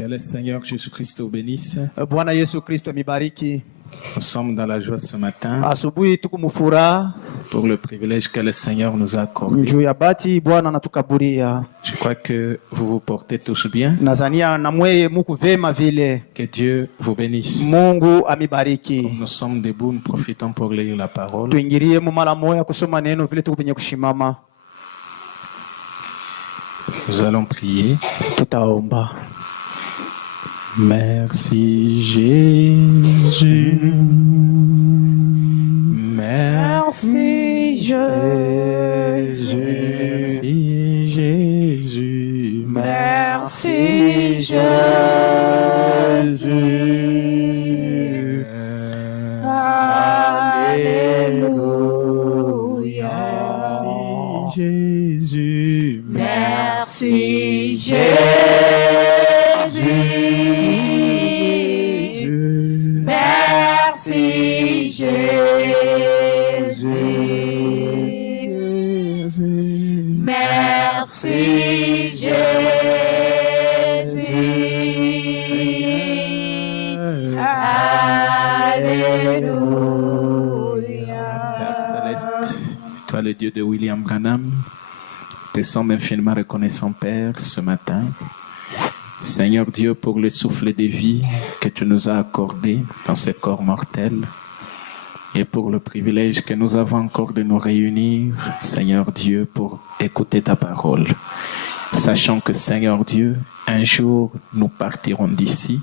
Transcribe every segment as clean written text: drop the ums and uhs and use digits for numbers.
Que le Seigneur Jésus-Christ vous bénisse. Bwana Yesu Kristo amibariki. Nous sommes dans la joie ce matin Asubuhi tuko mufuraha pour le privilège que le Seigneur nous a accordé. juu ya bahati Bwana anatukaburia. Je crois que vous vous portez tous bien. Nazania na mweye muku vema vile. Que Dieu vous bénisse. Mungu amibariki. Nous sommes debout, nous profitons pour lire la parole. Tuingirie mu mara moya kusoma neno vile tuko penye kushimama. Nous allons prier. Tutaomba. Merci Jésus. Merci Jésus. Merci Jésus. Merci Jésus. Alléluia. Merci Jésus. Merci Jésus. Merci Jésus. Merci Jésus. Alléluia. Père Céleste, toi le Dieu de William Branham, te sommes infiniment reconnaissants, Père, ce matin. Seigneur Dieu, pour le souffle de vie que tu nous as accordé dans ce corps mortel et pour le privilège que nous avons encore de nous réunir, Seigneur Dieu, pour écouter ta parole. Sachant que, Seigneur Dieu, un jour nous partirons d'ici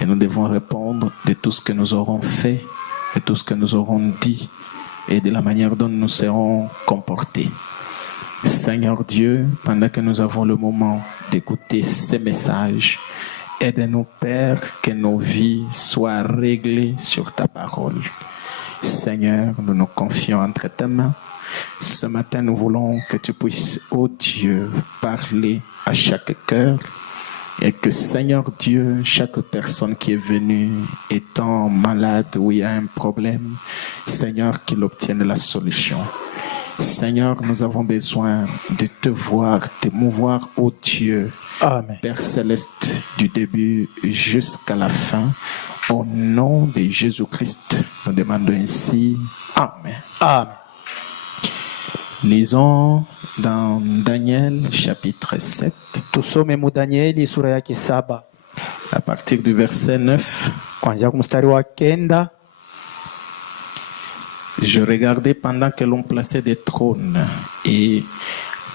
et nous devons répondre de tout ce que nous aurons fait, de tout ce que nous aurons dit et de la manière dont nous serons comportés. Seigneur Dieu, pendant que nous avons le moment d'écouter ces messages, aide-nous, Père, que nos vies soient réglées sur ta parole. Seigneur, nous nous confions entre tes mains. Ce matin, nous voulons que tu puisses, ô Dieu, parler à chaque cœur et que, Seigneur Dieu, chaque personne qui est venue étant malade ou il y a un problème, Seigneur, qu'il obtienne la solution. Seigneur, nous avons besoin de te voir, de mouvoir, ô Dieu, Amen. Père Céleste, du début jusqu'à la fin. Au nom de Jésus-Christ, nous demandons ainsi. Amen. Amen. Lisons dans Daniel chapitre 7, Tusome mu Danieli sura yake 7 à partir du verset 9. kuanzia kumstari wa 9. Je regardais pendant que l'on plaçait des trônes et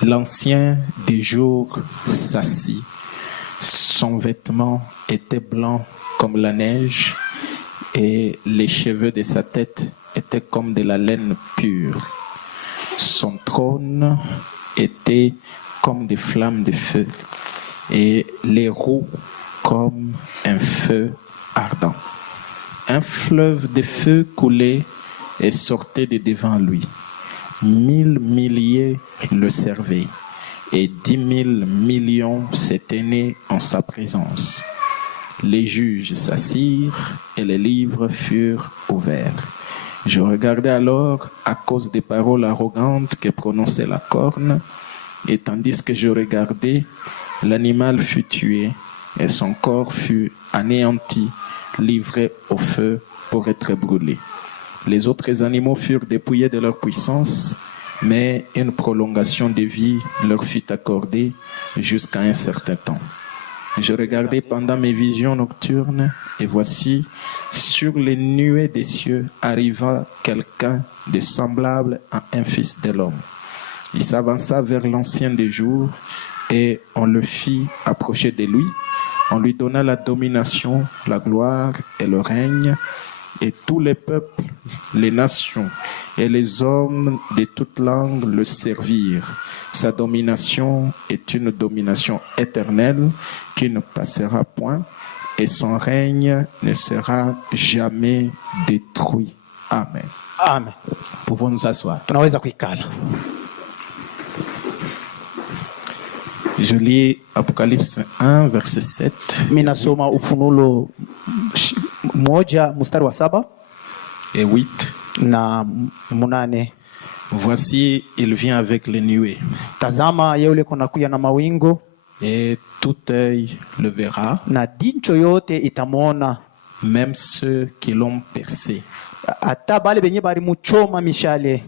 l'ancien des jours s'assit. Son vêtement était blanc comme la neige et les cheveux de sa tête étaient comme de la laine pure. Son trône était comme des flammes de feu et les roues comme un feu ardent. Un fleuve de feu coulait et sortait de devant lui. 1000 milliers le servaient et 10 000 millions s'éteignaient en sa présence. Les juges s'assirent et les livres furent ouverts. Je regardais alors à cause des paroles arrogantes que prononçait la corne, et tandis que je regardais, l'animal fut tué et son corps fut anéanti, livré au feu pour être brûlé. Les autres animaux furent dépouillés de leur puissance, mais une prolongation de vie leur fut accordée jusqu'à un certain temps. Je regardais pendant mes visions nocturnes, et voici, sur les nuées des cieux arriva quelqu'un de semblable à un fils de l'homme. Il s'avança vers l'ancien des jours, et on le fit approcher de lui. On lui donna la domination, la gloire et le règne, et tous les peuples, les nations et les hommes de toute langue le servirent. Sa domination est une domination éternelle qui ne passera point et son règne ne sera jamais détruit. Amen. Amen. Pouvons nous asseoir. Tunaweza kuikala. Je lis Apocalypse 1, verset 7 Mimi nasoma Ufunuo 1 mstari wa 7 et 8. na 8. Voici, il vient avec les nuées. Tazama yeye yule kunakuya na mawingu, Et tout œil le verra, na jicho yote itamwona, même ceux qui l'ont percé. hata bale benye bali muchoma mishale.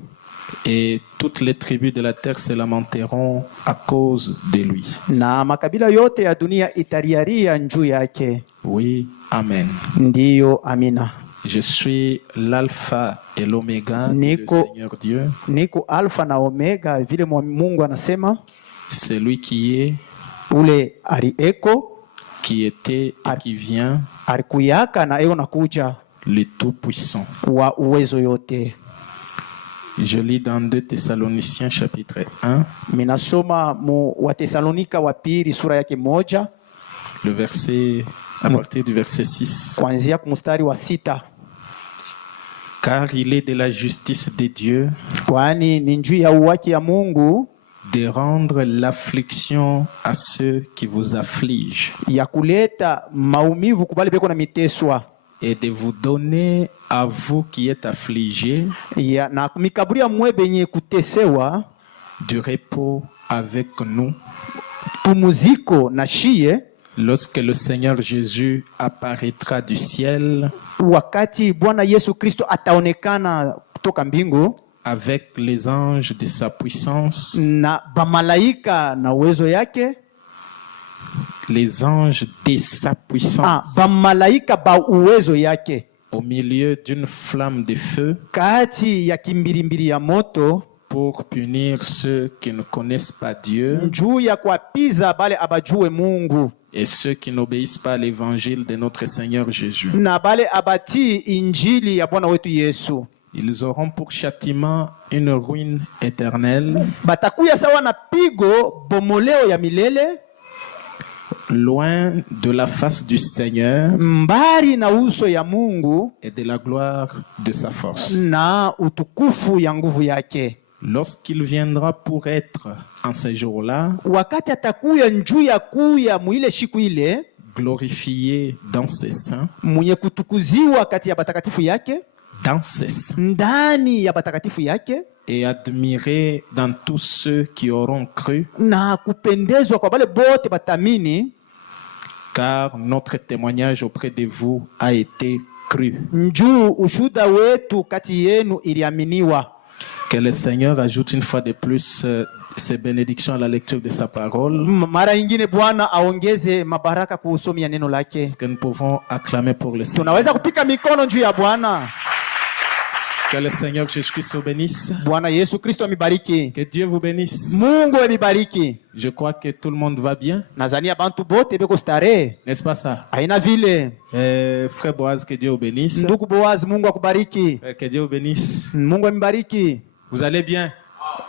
Et toutes les tribus de la terre se lamenteront à cause de lui. Na makabila yote ya dunia itariaria njuu yake. Oui, amen. Ndiyo, amina. Je suis l'alpha et l'oméga, dit le Seigneur Dieu. Niko alfa na omega, vile Mungu anasema. C'est lui qui est, Ule alieko, qui était et qui vient, alikuyaka na eo nakuja, le Tout-Puissant. wa uwezo yote. Je lis dans 2 Thessaloniciens chapitre 1. Minasoma mu wa Tesalonika wa pili sura yake 1, le verset, à partir du verset 6. kuanzia kumstari wa 6. Car il est de la justice de Dieu Kwani ni njuu ya uwaki ya Mungu de rendre l'affliction à ceux qui vous affligent ya kuleta maumivu kubali beko na miteswa, et de vous donner à vous qui êtes affligés ya na mikaburi ya mwe benye kutesewa du repos avec nous pumuziko na shie lorsque le Seigneur Jésus apparaîtra du ciel wakati Bwana Yesu Kristo ataonekana kutoka mbingu avec les anges de sa puissance, na bamalaika na uwezo yake. les anges de sa puissance, Bamalaika ba uwezo yake, au milieu d'une flamme de feu, kati ya kimbirimbiri ya moto, pour punir ceux qui ne connaissent pas Dieu njuu ya kuapiza bale abajue Mungu et ceux qui n'obéissent pas à l'évangile de notre Seigneur Jésus. na bale abati injili ya Bwana wetu Yesu. Ils auront pour châtiment une ruine éternelle, Batakuya sawa na pigo bomoleo ya milele, loin de la face du Seigneur mbari na uso ya Mungu et de la gloire de sa force. na utukufu ya nguvu yake. Lorsqu'il viendra pour être en ces jours-là, Wakati atakuya njuu ya kuya muile shiku ile, glorifié dans ses saints, mwenye kutukuziwa kati ya batakatifu yake, dans ses saints, ndani ya batakatifu yake, et admiré dans tous ceux qui auront cru, na kupendezwa kwa bale bote batamini, car notre témoignage auprès de vous a été cru. njuu ushuda wetu kati yenu iliaminiwa. Que le Seigneur ajoute une fois de plus ses bénédictions à la lecture de sa parole. Mara ingine Bwana aongeze mabaraka kuusomia neno lake. Est-ce que nous pouvons acclamer pour le Seigneur? Tunaweza kupika mikono juu ya Bwana. Que le Seigneur Jésus-Christ vous bénisse. Bwana Yesu Kristo amibariki. Que Dieu vous bénisse. Mungu amibariki. Je crois que tout le monde va bien. Nazania bantu bote beko starehe. N'est-ce pas ça? Haina vile. Frère Boaz, que Dieu vous bénisse. Ndugu Boaz, Mungu akubariki. Que Dieu vous bénisse. Mungu amibariki. Vous allez bien?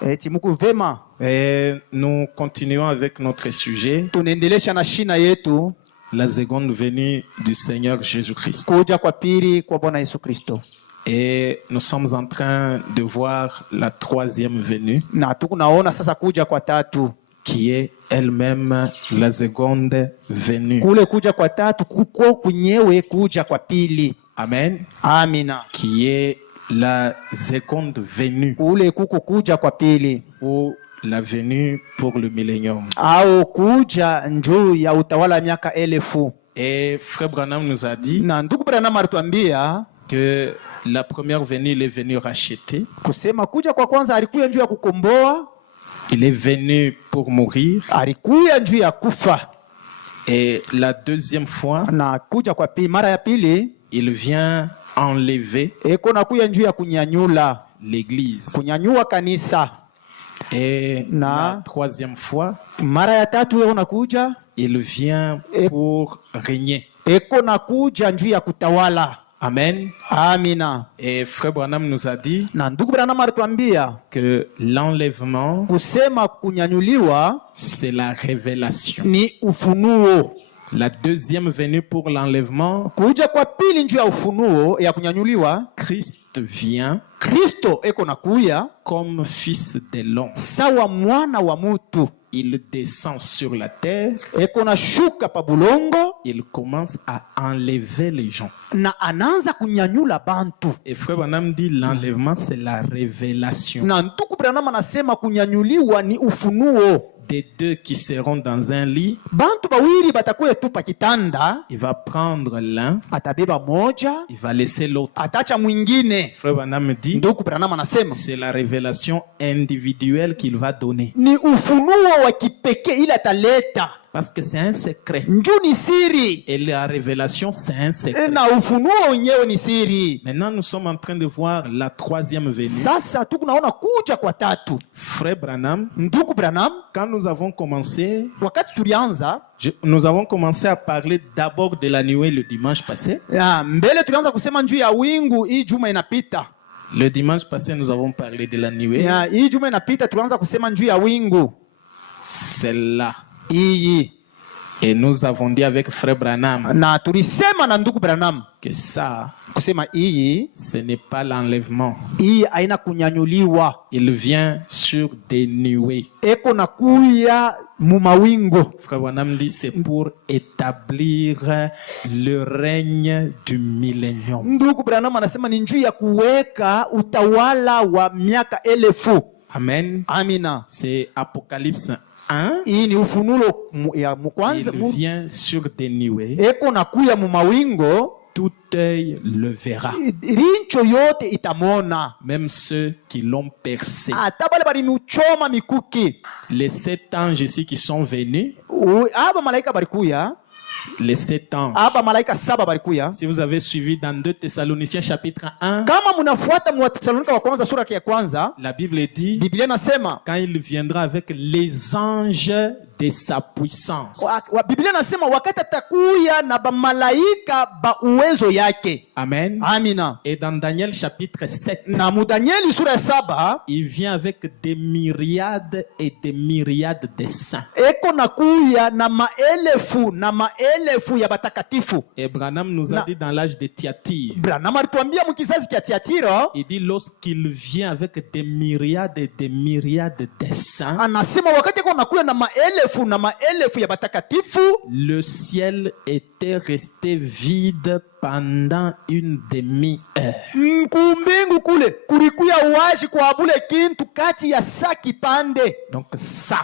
Eti muku vema. Et nous continuons avec notre sujet, Tunaendelesha na shina yetu, la seconde venue du Seigneur Jésus-Christ. kuja kwa pili kwa Bwana Yesu Kristo. Et nous sommes en train de voir la troisième venue, Na tukunaona sasa kuja kwa tatu, qui est elle-même la seconde venue. kule kuja kwa tatu kuko kunyewe kuja kwa pili. Amen. Amina. Qui est la seconde venue, Kule kuko kuja kwa pili ou la venue pour le millénium. au kuja njuu ya utawala miaka 1000. Et Frère Branham nous a dit Na ndugu Branham alituambia que la première venue, il est venu racheter. kusema kuja kwa kwanza alikuya njuu ya kukomboa, Il est venu pour mourir. alikuya njuu ya kufa. Et la deuxième fois, Na kuja kwa pili, mara ya pili il vient enlever eko na kuya njuu ya kunyanyula, l'église. kunyanyua kanisa. Et Na- la troisième fois, Mara ya tatu yeye unakuja il vient pour régner. eko na kuja njuu ya kutawala. Amen. Amina. Et Frère Branham nous a dit Na ndugu Branham alituambia que l'enlèvement, kusema kunyanyuliwa c'est la révélation. ni ufunuo. La deuxième venue pour l'enlèvement, Kuja kwa pili njuu ya ufunuo ya kunyanyuliwa, Christ vient Kristo eko na kuya comme fils de l'homme. sawa mwana wa mutu, Il descend sur la terre, eko na shuka pa bulongo il commence à enlever les gens. na anaanza kunyanyula bantu. Et Frère Branham dit l'enlèvement, c'est la révélation. Na ndugu Branham anasema kunyanyuliwa ni ufunuo. des deux qui seront dans un lit, bantu bawili batakuya tu pa kitanda, il va prendre l'un, atabeba moja, il va laisser l'autre. atacha mwingine. Frère Branham me dit, Ndugu Branham anasema c'est la révélation individuelle qu'il va donner. ni ufunuo wa kipekee ile ataleta, Parce que c'est un secret. njoo ni siri, Et la révélation, c'est un secret. na ufunuo wenyewe ni siri. Maintenant, nous sommes en train de voir la troisième venue. Sasa tu kunaona kuja kwa tatu. Frère Branham, Ndugu Branham, quand nous avons commencé, wakati tulianza nous avons commencé à parler d'abord de la nuée le dimanche passé. mbele tulianza kusema njuu ya wingu hii juma inapita. Le dimanche passé, nous avons parlé de la nuée. Hii juma inapita tulianza kusema njuu ya wingu Celle-là. hii, Et nous avons dit avec Frère Branham na tulisema na ndugu Branham que ça, kusema hii ce n'est pas l'enlèvement. haina kunyanyuliwa, Il vient sur des nuées. eko na kuya mu mawingu. Frère Branham dit c'est pour établir le règne du millénium. Ndugu Branham anasema ni njuu ya kuweka utawala wa miaka 1000. Amen. Amina. C'est Apocalypse 1. Hii ni ufunulo ya mkwanza. Il vient sur des nuées. Eko na kuya mu mawingo, Tout œil le verra. rincho yote itamona, Même ceux qui l'ont percé. hata bale balimuchoma mikuki. Les 7 anges ici qui sont venus. Aba malaika balikuya, Les 7 anges. aba malaika 7 balikuya. Si vous avez suivi dans 2 Thessaloniciens chapitre 1, Kama munafuata mu Thessalonika wa kwanza sura ya kwanza, la Bible dit, Biblia nasema quand il viendra avec les anges de sa puissance. Biblia nasema wakati atakuya na bamalaika ba uwezo yake. Amen. Amina. Et dans Daniel chapitre 7, Na mu Danieli sura ya 7 il vient avec des myriades et des myriades de saints. eko nakuya na maelefu ya batakatifu. Et Branham nous a dit dans l'âge de Thyatire, Branham alituambia mu kizazi cha Tiatira, il dit lorsqu'il vient avec des myriades et des myriades de saints, anasema wakati eko nakuya na maelefu ya batakatifu, le ciel était resté vide pendant une demi-heure. kumbingu kule kulikuya wazi kwa bule kintu kati ya saa kipande. Donc ça,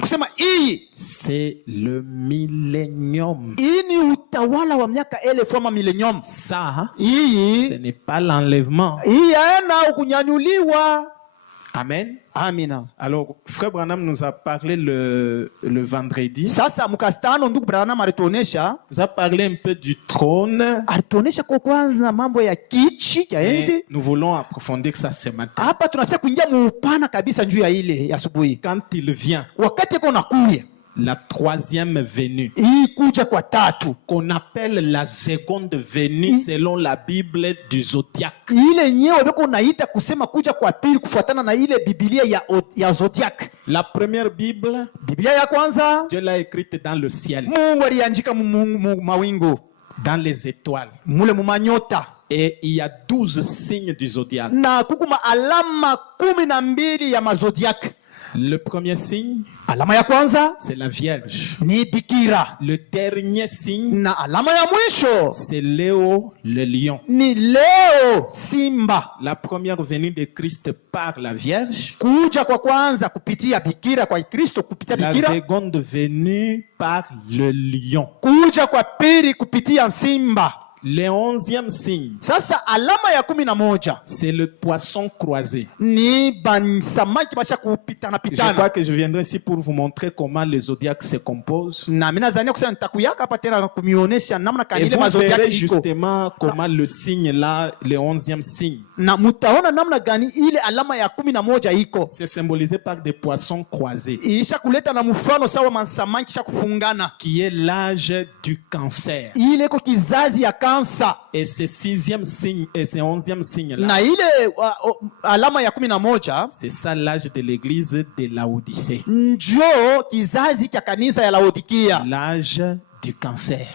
Kusema hii c'est le millénium. ni utawala wa miaka 1000 ama millennium. Ça, ce Hii n'est pas l'enlèvement. haina kunyanyuliwa. Amen. Amina. Alors, Frère Branham nous a parlé le vendredi. Sasa mkastano ndugu Branham alituonesha, Nous a parlé un peu du trône. kwa kwanza mambo ya kichi cha enzi. Et nous voulons approfondir ça ce matin. Hapa tunataka kuingia muupana kabisa njuu ya ile ya asubuhi. Quand il vient, Wakati iko nakuya la troisième venue, hii kuja kwa tatu, qu'on appelle la seconde venue selon la Bible du zodiaque. ile nyewe beko naita kusema kuja kwa pili kufuatana na ile Biblia ya zodiac. La première Bible, Biblia ya kwanza Dieu l'a écrite dans le ciel, Mungu aliandika mu mawingu, dans les étoiles. mule mu manyota, Et il y a 12 signes du zodiaque. na kukuma alama 12 ya mazodiac. Le premier signe, Alama ya kwanza c'est la Vierge. ni bikira, Le dernier signe, na alama ya mwisho c'est Léo, le lion. ni leo simba. La première venue de Christ par la Vierge. Kuja kwa kwanza kupitia bikira, kwa Kristo kupitia La bikira. seconde venue par le lion. Kuja kwa pili kupitia simba. Le 11e signe, Sasa alama ya 11 c'est le poisson croisé. ni bansamaki basha kupitana Je pitana. crois que je viendrai ici pour vous montrer comment le zodiaque se compose. Na mimi nadhani kusema nitakuyaka hapa tena kumionesha namna Et kanile vous mazodiaki verrez iko. justement comment le signe là, le 11e signe, Na mutaona namna gani ile alama ya 11 iko. c'est symbolisé par des poissons croisés, Isha kuleta na mfano sawa mansamaki kisha kufungana. qui est l'âge du cancer. Ile iko kizazi ya kansa. Et ce 6e signe et ce 11e signe là, Na ile alama ya 11 c'est ça l'âge de l'église de Laodicée. njo kizazi cha kanisa ya Laodikia. L'âge du cancer.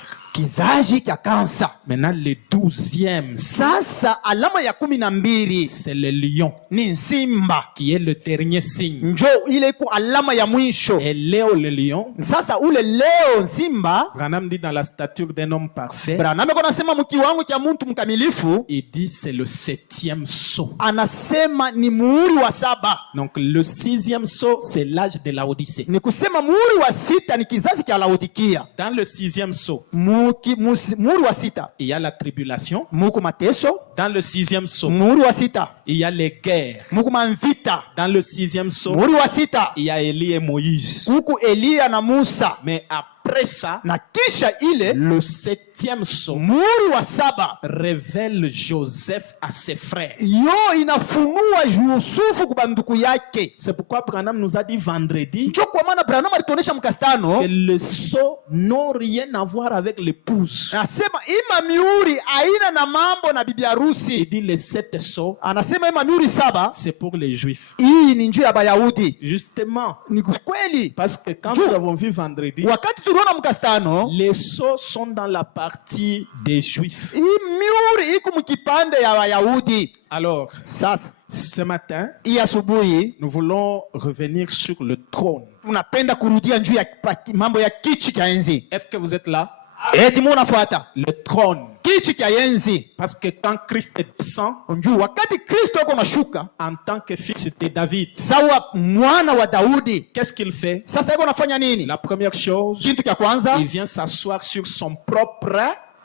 kizazi cha kansa. Maintenant, le 12e, Sasa alama ya 12 c'est le lion, ni simba, qui est le dernier signe. njo ile iko alama ya mwisho. Et Léo le lion, Sasa ule leo simba, Branham dit dans la stature d'un homme parfait, Branham anasema mkiwango cha mtu mkamilifu, il dit c'est le 7e sceau. anasema ni muhuri wa 7. Donc le 6e sceau, c'est l'âge de la Odyssée. Ni kusema muhuri wa 6 ni kizazi cha Laodikia. Dans le 6e sceau, Muhuri wa 6 il y a la tribulation. muko mateso. Dans le 6e sceau, Muhuri wa 6 il y a les guerres. muko mvita. Dans le 6e sceau, Muhuri wa 6 il y a Élie et Moïse. huku Elia na Musa. Mais après ça, Na kisha ile le 7e sceau muhuri wa 7 révèle Joseph à ses frères. yo inafunua Yusufu kwa ndugu yake. C'est pourquoi Branham nous a dit vendredi Njo kwa maana Branham alituonesha mkastano, que le sceau n'a rien à voir avec l'épouse. anasema ima mihuri aina na mambo na bibi Il harusi. dit les 7 sceaux, Anasema ima mihuri 7 c'est pour les juifs. hii ni njia ya Bayahudi. Justement, Ni kweli, parce que quand Dieu. nous avons vu vendredi, wakati tuliona mkastano, les sceaux sont dans la partie des juifs. hii mihuri iko mkipande ya Wayahudi. Alors, Sasa ce matin, hii asubuhi nous voulons revenir sur le trône. tunapenda kurudia juu ya mambo ya kichi cha enzi. Est-ce que vous êtes là? Eti munafuata Le trône. kichi cha enzi. Parce que quand Christ descend Njoo wakati Kristo yuko nashuka en tant que fils de David, sawa mwana wa Daudi, qu'est-ce qu'il fait? sasa yuko nafanya nini? La première chose, Kitu cha kwanza il vient s'asseoir sur son propre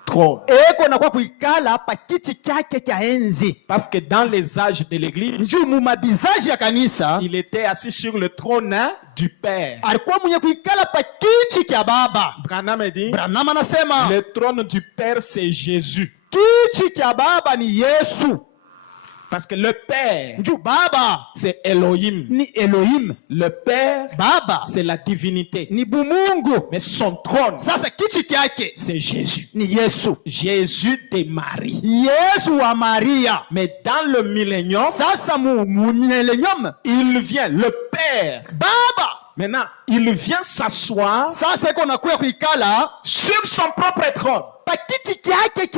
trône. eko na kwa kuikala pa kiti chake cha enzi. Parce que dans les âges de l'église, Njoo mu mabizaji ya kanisa il était assis sur le trône du Père. alikuwa mwenye kuikala pa kiti cha Baba. Branham dit, Branham anasema le trône du Père, c'est Jésus. kiti cha Baba ni Yesu. Parce que le Père, Njoo Baba c'est Elohim. ni Elohim, Le Père, Baba c'est la divinité. ni bumungu. Mais son trône, Sasa kiti chake c'est Jésus. ni Yesu, Jésus de Marie. Yesu wa Maria. Mais dans le millénium, Sasa mu millennium il vient, le Père. Baba Maintenant, il vient s'asseoir sasa iko nakuya kuikala sur son propre trône. pa kiti chake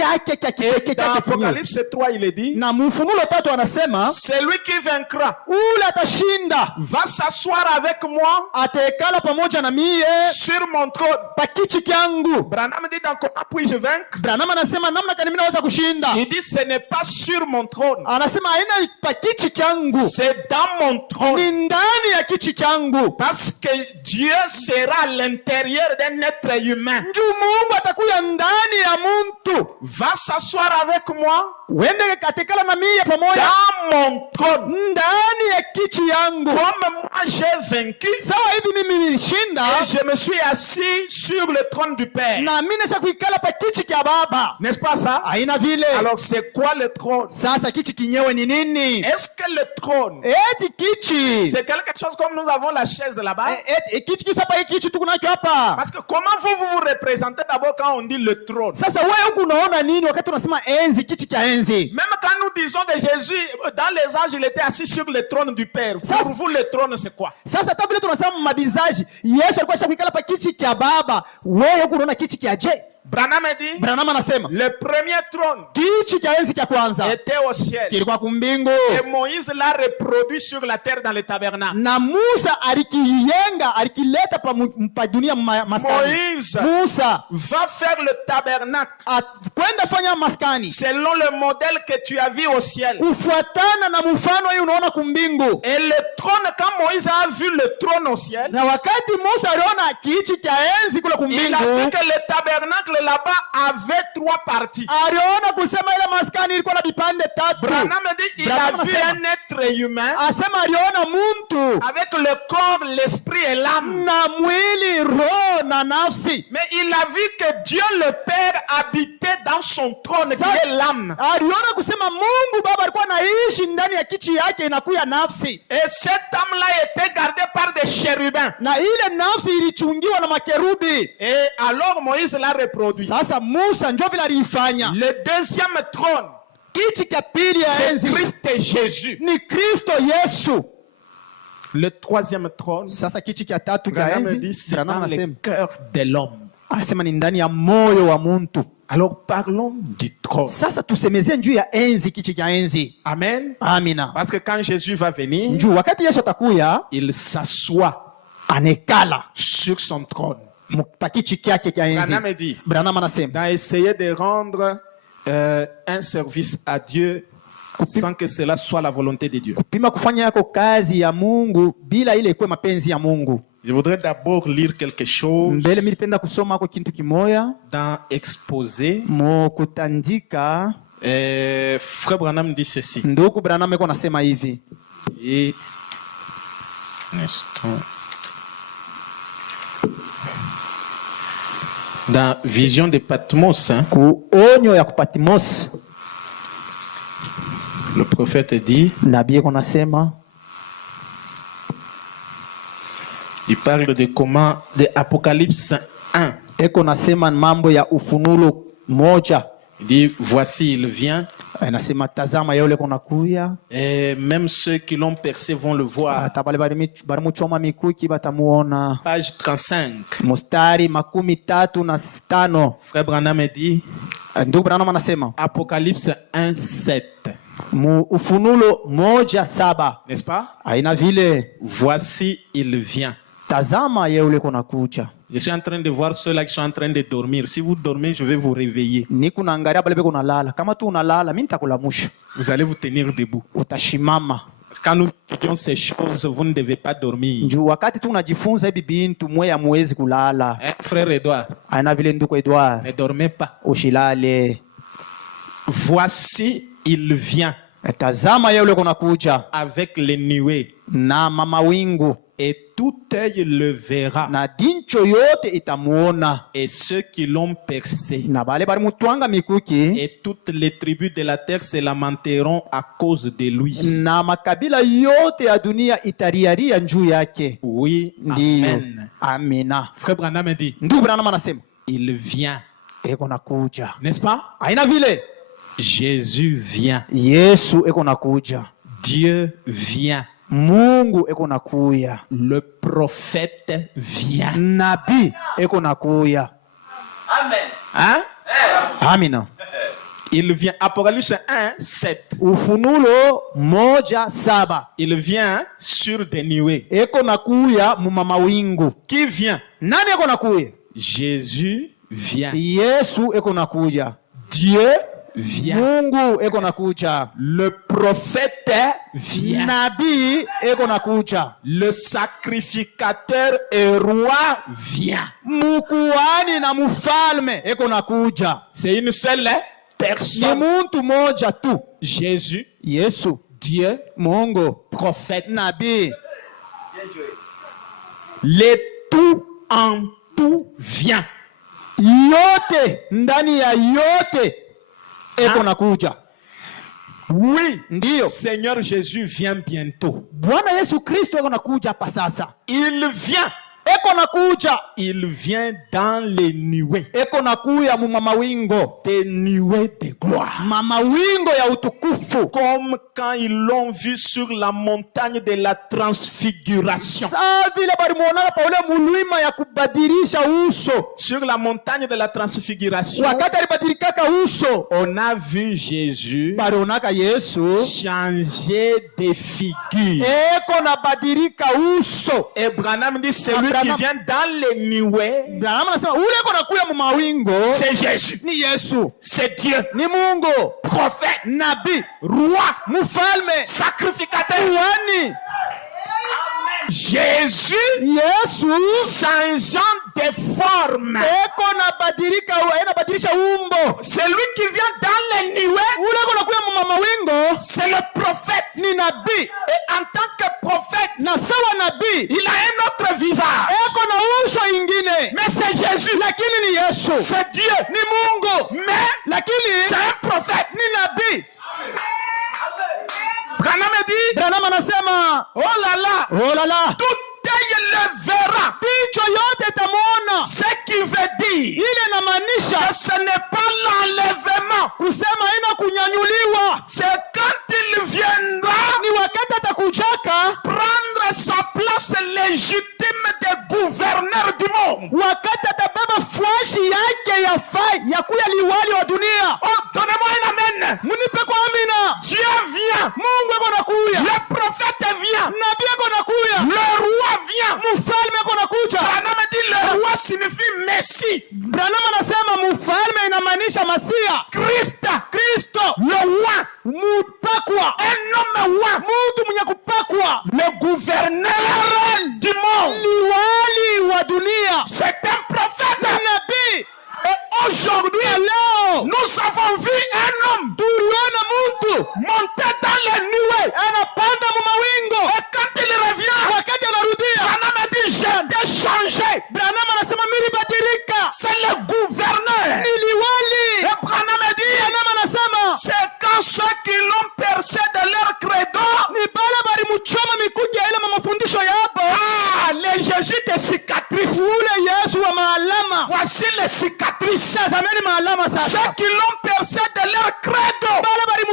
Dans Apocalypse 3, il est dit, na Mfunuo 3 anasema celui qui vaincra ule atashinda va s'asseoir avec moi ataekala pamoja na mie sur mon trône. pa kiti changu. Branham dit, dans comment puis-je vaincre? Branham anasema namna gani mimi naweza kushinda? Il dit, ce n'est pas sur mon trône, Anasema haina pa kiti changu, c'est dans mon trône. ni ndani ya kiti changu. Parce que Dieu sera à l'intérieur d'un être humain. Njoo Mungu atakuya ndani ya muntu, Va s'asseoir avec moi wende atekala na mie pamoja dans mon trône. ndani ya kiti yangu. Comme moi j'ai vaincu, Sawa hivi mimi nilishinda et je me suis assis sur le trône du Père. na mimi nasha kuikala pa kiti cha Baba. N'est-ce pas ça? Haina vile. Alors c'est quoi le trône? Sasa kiti kinyewe ni nini? Est-ce que le trône, Eti kiti. c'est quelque chose comme nous avons la chaise là-bas? Eti kiti kisa pa kiti tuko nacho hapa. Parce que comment vous représentez d'abord quand on dit le trône? Sasa wewe huku unaona nini wakati unasema enzi, kiti cha enzi? Même quand nous disons que Jésus, dans les âges, il était assis sur le trône du Père. Ça, Pour vous, le trône, c'est quoi? Sasa hata vile tunasema mabizaji, Yesu alikuwa shakuikala pa kiti cha Baba. Wewe huku unaona kiti cha je? Branham dit, Branham anasema le premier trône kiti cha enzi cha kwanza était au ciel. kilikuwa kumbingu, Et Moïse l'a reproduit sur la terre dans le tabernacle. na Musa alikiyenga alikileta pa dunia maskani. Moïse Musa va faire le tabernacle kwenda fanya maskani selon le modèle que tu as vu au ciel. kufuatana na mfano hii unaona kumbingu. Et le trône, quand Moïse a vu le trône au ciel, Na wakati Musa aliona kiti cha enzi kule il a vu kumbingu, que le tabernacle là-bas avait 3 parties. aliona kusema ile maskani ilikuwa na vipande tatu. Branham dit, il a Branham vu anasema, un être humain asema aliona muntu avec le corps, l'esprit et l'âme. na mwili, roho na nafsi. Mais il a vu que Dieu le Père habitait dans son trône, qui est l'âme. Aliona kusema Mungu Baba alikuwa anaishi ndani ya kiti yake inakuya nafsi, Et cette âme-là était gardée par des chérubins. na ile nafsi ilichungiwa na makerubi. Et alors Moïse l'a reproduit. Sasa Musa ndio vile aliifanya. Le deuxième trône, Kiti cha pili ya c'est enzi Christ et Jésus. ni Kristo Yesu. Le troisième trône, Sasa kiti cha tatu cha Branham enzi, dit, c'est Branham dans le anasema cœur de l'homme. Asema ni ndani ya moyo wa muntu. Alors parlons du trône. Sasa tusemezee juu ya enzi, kiti cha enzi. Amen. Amina. Parce que quand Jésus va venir, Njoo wakati Yesu atakuya, il s'assoit anekala sur son trône. mpakiti kyake cha enzi. Branham dit, Branham anasema dans essayer de rendre un service à Dieu sans que cela soit la volonté de Dieu. kupima kufanya yako kazi ya Mungu bila ile ikuwe mapenzi ya Mungu. Je voudrais d'abord lire quelque chose Mbele nilipenda kusoma kwa kintu kimoya dans Exposé. mo kutandika. Frère Branham dit ceci. Ndugu Branham yuko nasema hivi. Et un instant. Dans Vision de Patmos, hein, Ku onyo ya Patmos, le prophète dit, nabii yuko nasema, il parle de comment, de Apocalypse 1. eko nasema mambo ya Ufunuo moja. Il dit, voici, il vient, Anasema tazama yule kuna kuya, et même ceux qui l'ont percé vont le voir. atabale bari muchoma mikuki batamuona. Page 35. Mustari 35. Frère Branham dit, Ndugu Branham anasema Apocalypse 1, 7. mu Ufunuo 1:7, N'est-ce pas? aina vile Voici, il vient. tazama yule kuna kuja. Je suis en train de voir ceux-là qui sont en train de dormir. Si vous dormez, je vais vous réveiller. Niko naangalia pale beko nalala. Kama tu unalala, mimi nitakulamusha. Vous allez vous tenir debout. Utashimama. Quand nous étudions ces choses, vous ne devez pas dormir. Njoo wakati tu unajifunza hivi bintu mwe ya muwezi kulala. Frère Edouard, Aina vile nduko Edouard. ne dormez pas. Ushilale. Voici, il vient Tazama yule kuna kuja avec les nuées, na mawingu, et tout œil le verra, na dincho yote itamuona, et ceux qui l'ont percé, na bale bari mutwanga mikuki, et toutes les tribus de la terre se lamenteront à cause de lui. na makabila yote ya dunia itariaria njuu yake. Oui, Ndiyo. amen. Amina. Frère Branham dit, Ndugu Branham anasema il vient, eko nakuja. n'est-ce pas? Aina vile Jésus vient, Yesu eko nakuja, Dieu vient, Mungu eko nakuya, le prophète vient. nabii eko nakuya. Hein? Amina. Il vient. Apocalypse 1, 7. Ufunuo 1:7, Il vient sur des nuées. eko nakuya mu mawingu. Qui vient? Nani eko nakuya? Jésus vient. Yesu eko nakuja, Dieu vient. Mungu eko nakuja, Le prophète vient. nabii eko nakuja, Le sacrificateur et roi vient. mukuhani na mufalme eko nakuja. C'est une seule Ni personne. muntu moja tu, Jésus, Yesu, Dieu, Mungu, prophète. nabii. Le tout en tout vient. Yote ndani ya yote eko nakuja. Oui, Ndiyo, Seigneur Jésus vient bientôt. Bwana Yesu Kristo eko nakuja hapa sasa. Il vient. Eko nakuja, Il vient dans les nuées. eko nakuya mu mawingo, Des nuées de gloire. mawingo ya utukufu. Comme quand ils l'ont vu sur la montagne de la transfiguration. Saa vile balimuonaka pa ule mulima ya kubadilisha uso, Sur la montagne de la transfiguration, wakati alibadilikaka uso, on a vu Jésus balionaka Yesu changer de figure. eko na badilika uso. Et Branham dit, celui qui Branham- vient dans les nuées, Branham anasema ule eko nakuya mu mawingo c'est Jésus. ni Yesu, C'est Dieu. ni Mungu, Prophète, nabii, roi, mfalme, sacrificateur. kuhani. Jésus Yesu changeant de forme. eko na badilika, anabadilisha umbo. Celui qui vient dans les nuées, Ule eko nakuya mu mawingo c'est le prophète. ni nabii, Et en tant que prophète, na sawa nabii il a un autre visage. eko na uso ingine, Mais c'est Jésus. lakini ni Yesu, C'est Dieu. ni Mungu, Mais lakini c'est un prophète. ni nabii. Branham dit, Branham anasema oh là là, oh la la, tout œil le verra. jicho yote tamuona. Ce qui veut dire Ile inamaanisha que ce n'est pas l'enlèvement. kusema ina kunyanyuliwa, C'est quand il viendra ni wakati atakujaka, prendre sa place légitime de gouverneur du monde. wakati atabeba fuashi nchi yake yafai ya kuya liwali wa dunia. Oh, donnez-moi un amen. Munipe kwa amina. Dieu vient. Mungu eko nakuya. Le prophète vient. Nabii eko nakuya. Le roi vient. Mfalme eko nakuja. Branham dit le roi signifie Messie. Branham anasema mfalme inamaanisha Masia. Kristo. Le roi. Mupakwa. Un homme roi. Mtu mwenye kupakwa. Le gouverneur du monde. Liwali wa dunia. C'est un prophète. Nabii. Et aujourd'hui, nous avons vu un homme monter dans les nuées. Et quand il revient, Branham a dit, j'ai été changé. C'est le gouverneur. Et Branham a dit, c'est quand ceux qui l'ont percé de leur credo, les Jésus des cicatrices. Voici les cicatrices. Ceux qui l'ont percé de leur credo et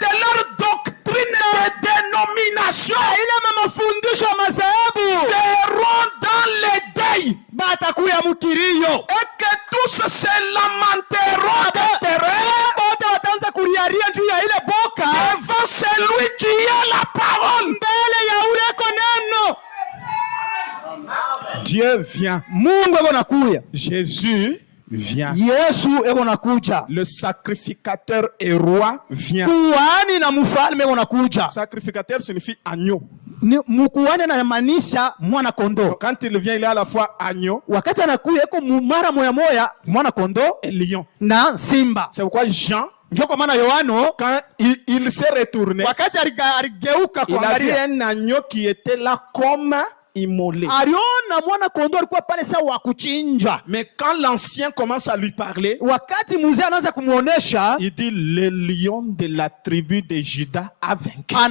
de leur doctrine de dénomination seront dans les deuils. Et que tous se lamenteront de terreur devant celui qui a la parole. Dieu vient. Jésus vient. Le sacrificateur et roi vient. Sacrificateur signifie agneau. Quand il vient, il est à la fois agneau et lion. C'est pourquoi Jean, quand il s'est retourné, il a vu un agneau qui était là comme immolé. Mais quand l'ancien commence à lui parler, il dit le lion de la tribu de Juda a vaincu. Il est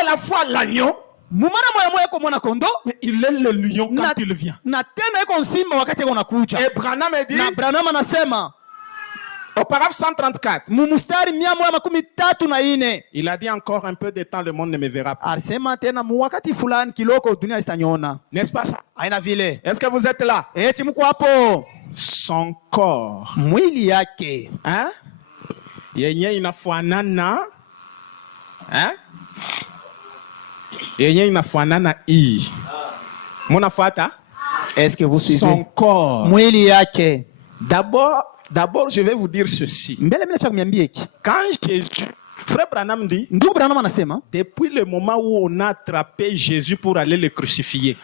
à la fois l'agneau, mais il est le lion quand il vient. Et Branham dit au paragraphe 134, il a dit encore un peu de temps, le monde ne me verra pas. N'est-ce pas ça? Est-ce que vous êtes là? Son corps, hein? Yenye inafanana, hein? Yenye inafanana hii. Munafuata? Est-ce que vous suivez? Son corps. D'abord, je vais vous dire ceci. Quand Jésus, Frère Branham dit, depuis le moment où on a attrapé Jésus pour aller le crucifier,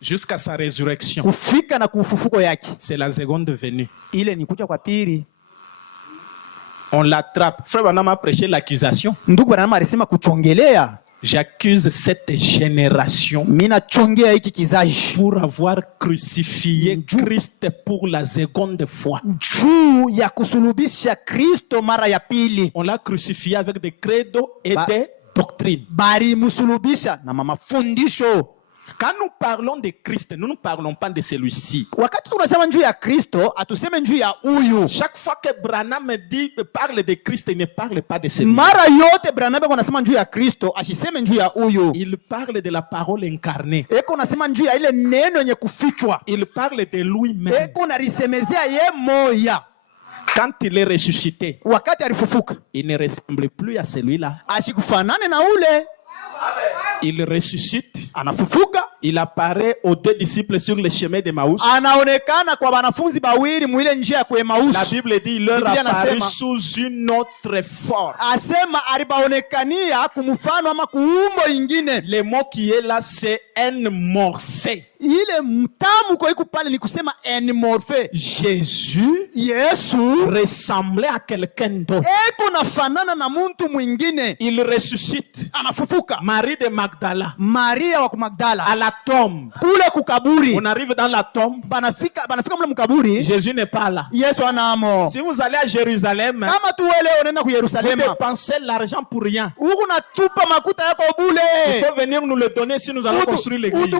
jusqu'à sa résurrection, c'est la seconde venue. On l'attrape. Frère Branham a prêché l'accusation. J'accuse cette génération pour avoir crucifié Christ pour la seconde fois. On l'a crucifié avec des credos et des doctrines. Quand nous parlons de Christ, nous ne parlons pas de celui-ci. Chaque fois que Branham parle de Christ, il ne parle pas de celui-ci. Il parle de la parole incarnée. Il parle de lui-même. Quand il est ressuscité, il ne ressemble plus à celui-là. Il ressuscite. Il apparaît aux deux disciples sur le chemin d'Emmaüs. La Bible dit il leur apparaît sous une autre forme. Le mot qui est là, c'est enmorphé. Jésus ressemblait à quelqu'un d'autre. Il ressuscite. Marie de Magdala. À la tombe. On arrive dans la tombe. Jésus n'est pas là. Si vous allez à Jérusalem, vous dépensez l'argent pour rien. Il faut venir nous le donner si nous allons construire l'église.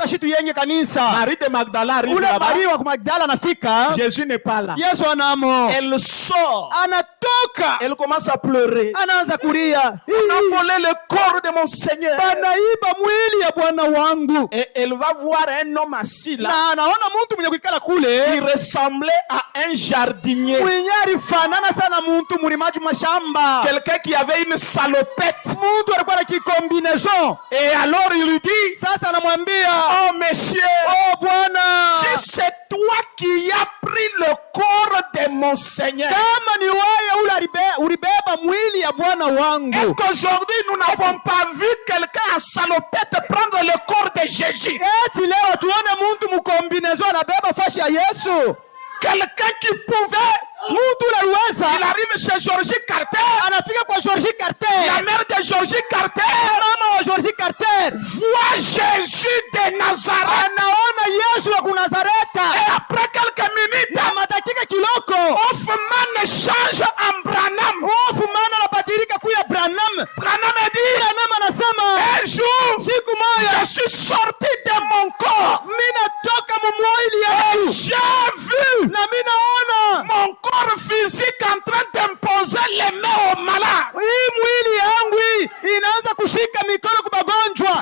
tafuta shitu yenge kanisa. Marie de Magdala arrive Ule là-bas. Maria wa Magdala anafika. Jésus n'est pas là. Yesu anamo. Elle sort. Anatoka. Elle commence à pleurer. Anaanza kulia. On a volé le corps de mon Seigneur. Banaiba mwili ya Bwana wangu. Et elle va voir un homme assis là. Na anaona mtu mwenye kuikala kule. Qui ressemblait à un jardinier. Mwenye alifanana sana mtu mlimaji mashamba. Quelqu'un qui avait une salopette. Mtu alikuwa na kikombinaison. Et alors il lui dit, sasa anamwambia, oh monsieur, oh Bwana, si c'est toi qui as pris le corps de mon Seigneur, kama ni wewe ule ulibeba mwili ya Bwana wangu. Est-ce qu'aujourd'hui nous n'avons pas vu quelqu'un en salopette prendre le corps de Jésus? Eti leo tuone mtu mkombinaison anabeba fashi ya Yesu. Quelqu'un qui pouvait, il arrive chez Georgie Carter, anafika kwa Georgie Carter, la mère de Georgie Carter, mama wa Georgie Carter, voit Jésus de Nazareth, anaona Yesu wa Nazareta, et après quelques minutes, na madakika kiloko, Hoffman change en Branham. Hoffman anabadilika kuya Branham. Branham dit, Branham anasema, un jour, siku moja, je suis sorti de mon corps, mina toka mwili yangu, j'ai vu, na mina ona mon corps physique en train d'imposer les mains aux malades. Hii mwili yangu inaanza kushika mikono kwa magonjwa.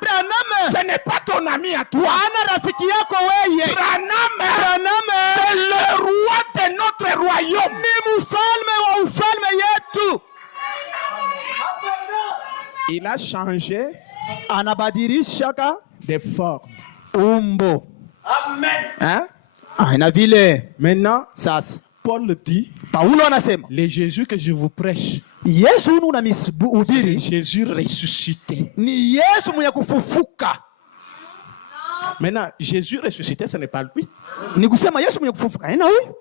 Branham, ce n'est pas ton ami à toi. Ana rafiki yako wewe. Branham, c'est le roi de notre royaume. Ni mfalme wa ufalme yetu. Il a changé anabadilisha de forme. Umbo. Amen. Hein? Na vile. Maintenant, sasa Paul dit, Paulo anasema, le Jésus que je vous prêche, Yesu unamhubiri, Jésus ressuscité. Ni Yesu mwenye kufufuka. Maintenant, Jésus ressuscité, ce n'est pas lui. Ni kusema Yesu mwenye kufufuka, haina huyu.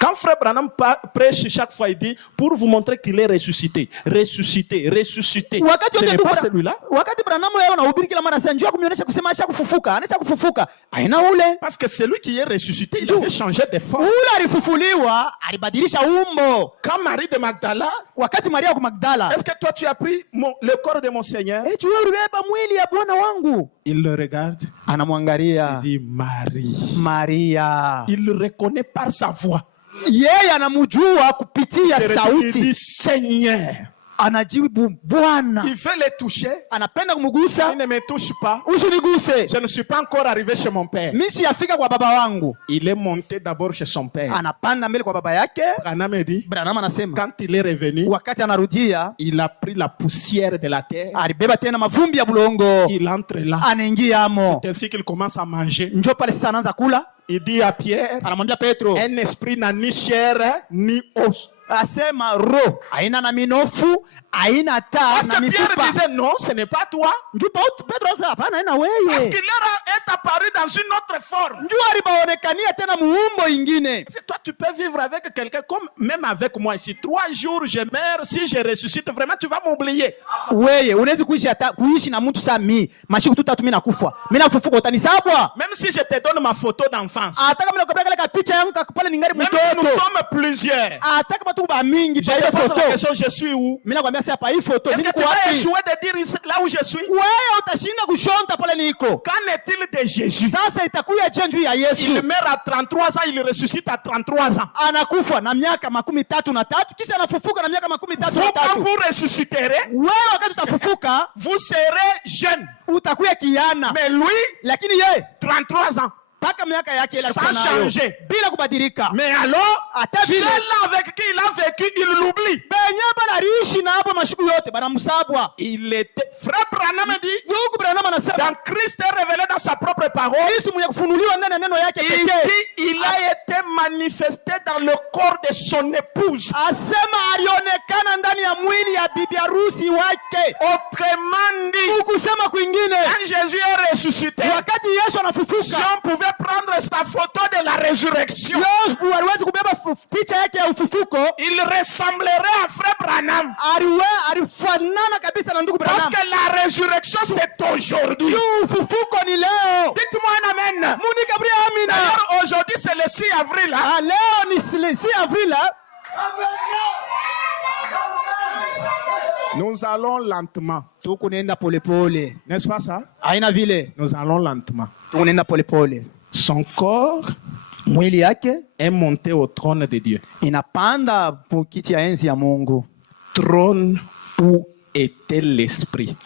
Quand Frère Branham prêche chaque fois, il dit, pour vous montrer qu'il est ressuscité, ressuscité, ressuscité. Ce n'est pas celui-là. Wakati Branham yeye anahubiri kila mara sana, njoo kunionyesha kusema acha kufufuka, anacha kufufuka. Haina ule. Parce que celui qui est ressuscité, il avait changé de forme. Ule alifufuliwa, alibadilisha umbo. Quand Marie de Magdala, wakati Maria wa Magdala, est-ce que toi tu as pris le corps de mon Seigneur? Eti wewe ulibeba mwili ya Bwana wangu. Il le regarde. Anamwangalia. Il dit Marie. Maria. Il le reconnaît par sa voix. Yeye anamjua kupitia sauti. Il dit Seigneur. Anajibu Bwana. Il veut le toucher. Anapenda kumgusa. Il ne me touche pas. Usiniguse. Je ne suis pas encore arrivé chez mon père. Mimi siyafika kwa baba wangu. Il est monté d'abord chez son père. Anapanda mbele kwa baba yake. Branham anasema, quand il est revenu, wakati anarudia, il a pris la poussière de la terre. Alibeba tena mavumbi ya bulongo. Il entre là. Anaingia amo. C'est ainsi qu'il commence à manger. Njoo pale sasa anaanza kula. Il dit à Pierre, anamwambia Petro, un esprit n'a ni chair ni os. Asema roho haina na minofu, haina taa na mifupa. Pierre disait non, ce n'est pas toi. Njoo Petro asema hapana, haina wewe. Parce qu'il est apparu dans une autre forme. Njoo alibaonekania tena muumbo ingine. Toi tu peux vivre avec quelqu'un comme même avec moi ici. 3 jours je meurs, si je ressuscite vraiment tu vas m'oublier. Wewe unaweza kuishi na mtu saa mimi, mashiku tutatu mimi nakufa. Mimi nafufuka utanisabwa. Même si je te donne ma photo d'enfance. Ataka mimi nakupeleka kale picha yangu pale ningali mtoto. Nous sommes plusieurs. Ataka tu ba mingi pa ile photo. Je suis où? Mimi nakwambia sasa hapa hii photo niko wapi? Est-ce que tu vas échouer de dire là où je suis? Wewe utashinda kushonta pale niko. Qu'en est-il de Jésus? Sasa itakuja chanjo ya Yesu. Il meurt à 33 ans, il ressuscite à 33 ans. Anakufa na miaka 33 kisha anafufuka na miaka 33. Quand vous ressusciterez, wewe wakati utafufuka, vous serez jeune. Utakuwa kiana. Mais lui, lakini yeye 33 ans. Paka miaka yake ile alikuwa nayo bila kubadilika. Mais alors, ceux avec qui il a vécu, il l'oublie. Benye bana riishi na hapo mashiku yote bana msabwa. Il était Frère Branham dit, Mungu Branham anasema, dans Christ est révélé dans sa propre parole. Kristo mwenye kufunuliwa ndani ya neno yake pekee. Il a été manifesté dans le corps de son épouse. Asema alionekana ndani ya mwili ya bibi harusi wake. Autrement dit, ukusema kwingine, quand Jésus est ressuscité, wakati Yesu anafufuka, si on pouvait prendre sa photo de la résurrection, il ressemblerait à Frère Branham. Parce que la résurrection c'est aujourd'hui. Dites-moi un amen. D'ailleurs aujourd'hui c'est le 6 avril. Nous allons lentement. tukunaenda polepole. N'est-ce pas ça? Haina vile, Nous allons lentement. tukunaenda polepole. Son corps Mwili yake est monté au trône de Dieu. inapanda kiti ya enzi ya Mungu. Trône où était l'esprit.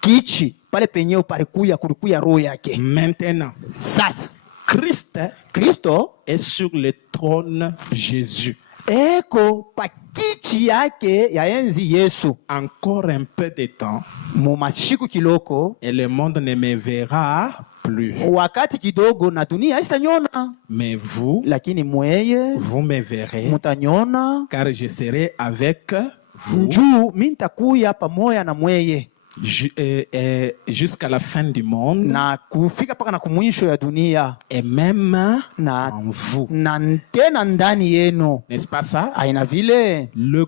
Kichi pale penyewe kulikuya roho yake. Maintenant, Sasa Christ Kristo est sur le trône Jésus. eko pa kichi yake ya enzi Yesu. Encore un peu de temps Mu mashiku kiloko, et le monde ne me verra plus. wakati kidogo na dunia haitaniona, Mais vous, lakini mweye vous me verrez, mutaniona, car je serai avec vous njuu mimi nitakuya pamoja na mweye jusqu'à la fin du monde na kufika paka na kumwisho ya dunia et même na en vous. na tena ndani yenu. N'est-ce pas ça? Aina vile Le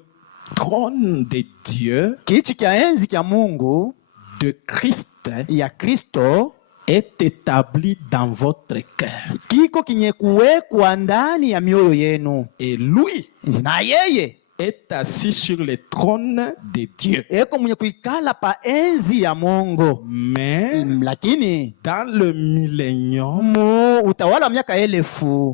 trône de Dieu, kichi kya enzi kya Mungu de Christ, ya Kristo est établi dans votre cœur. kiko kinye kuwekwa ndani ya mioyo yenu, Et lui na yeye est assis sur le trône de Dieu. eko mwenye kuikala pa enzi ya Mungu. Mais Lakini dans le millénium, mu utawala wa miaka 1000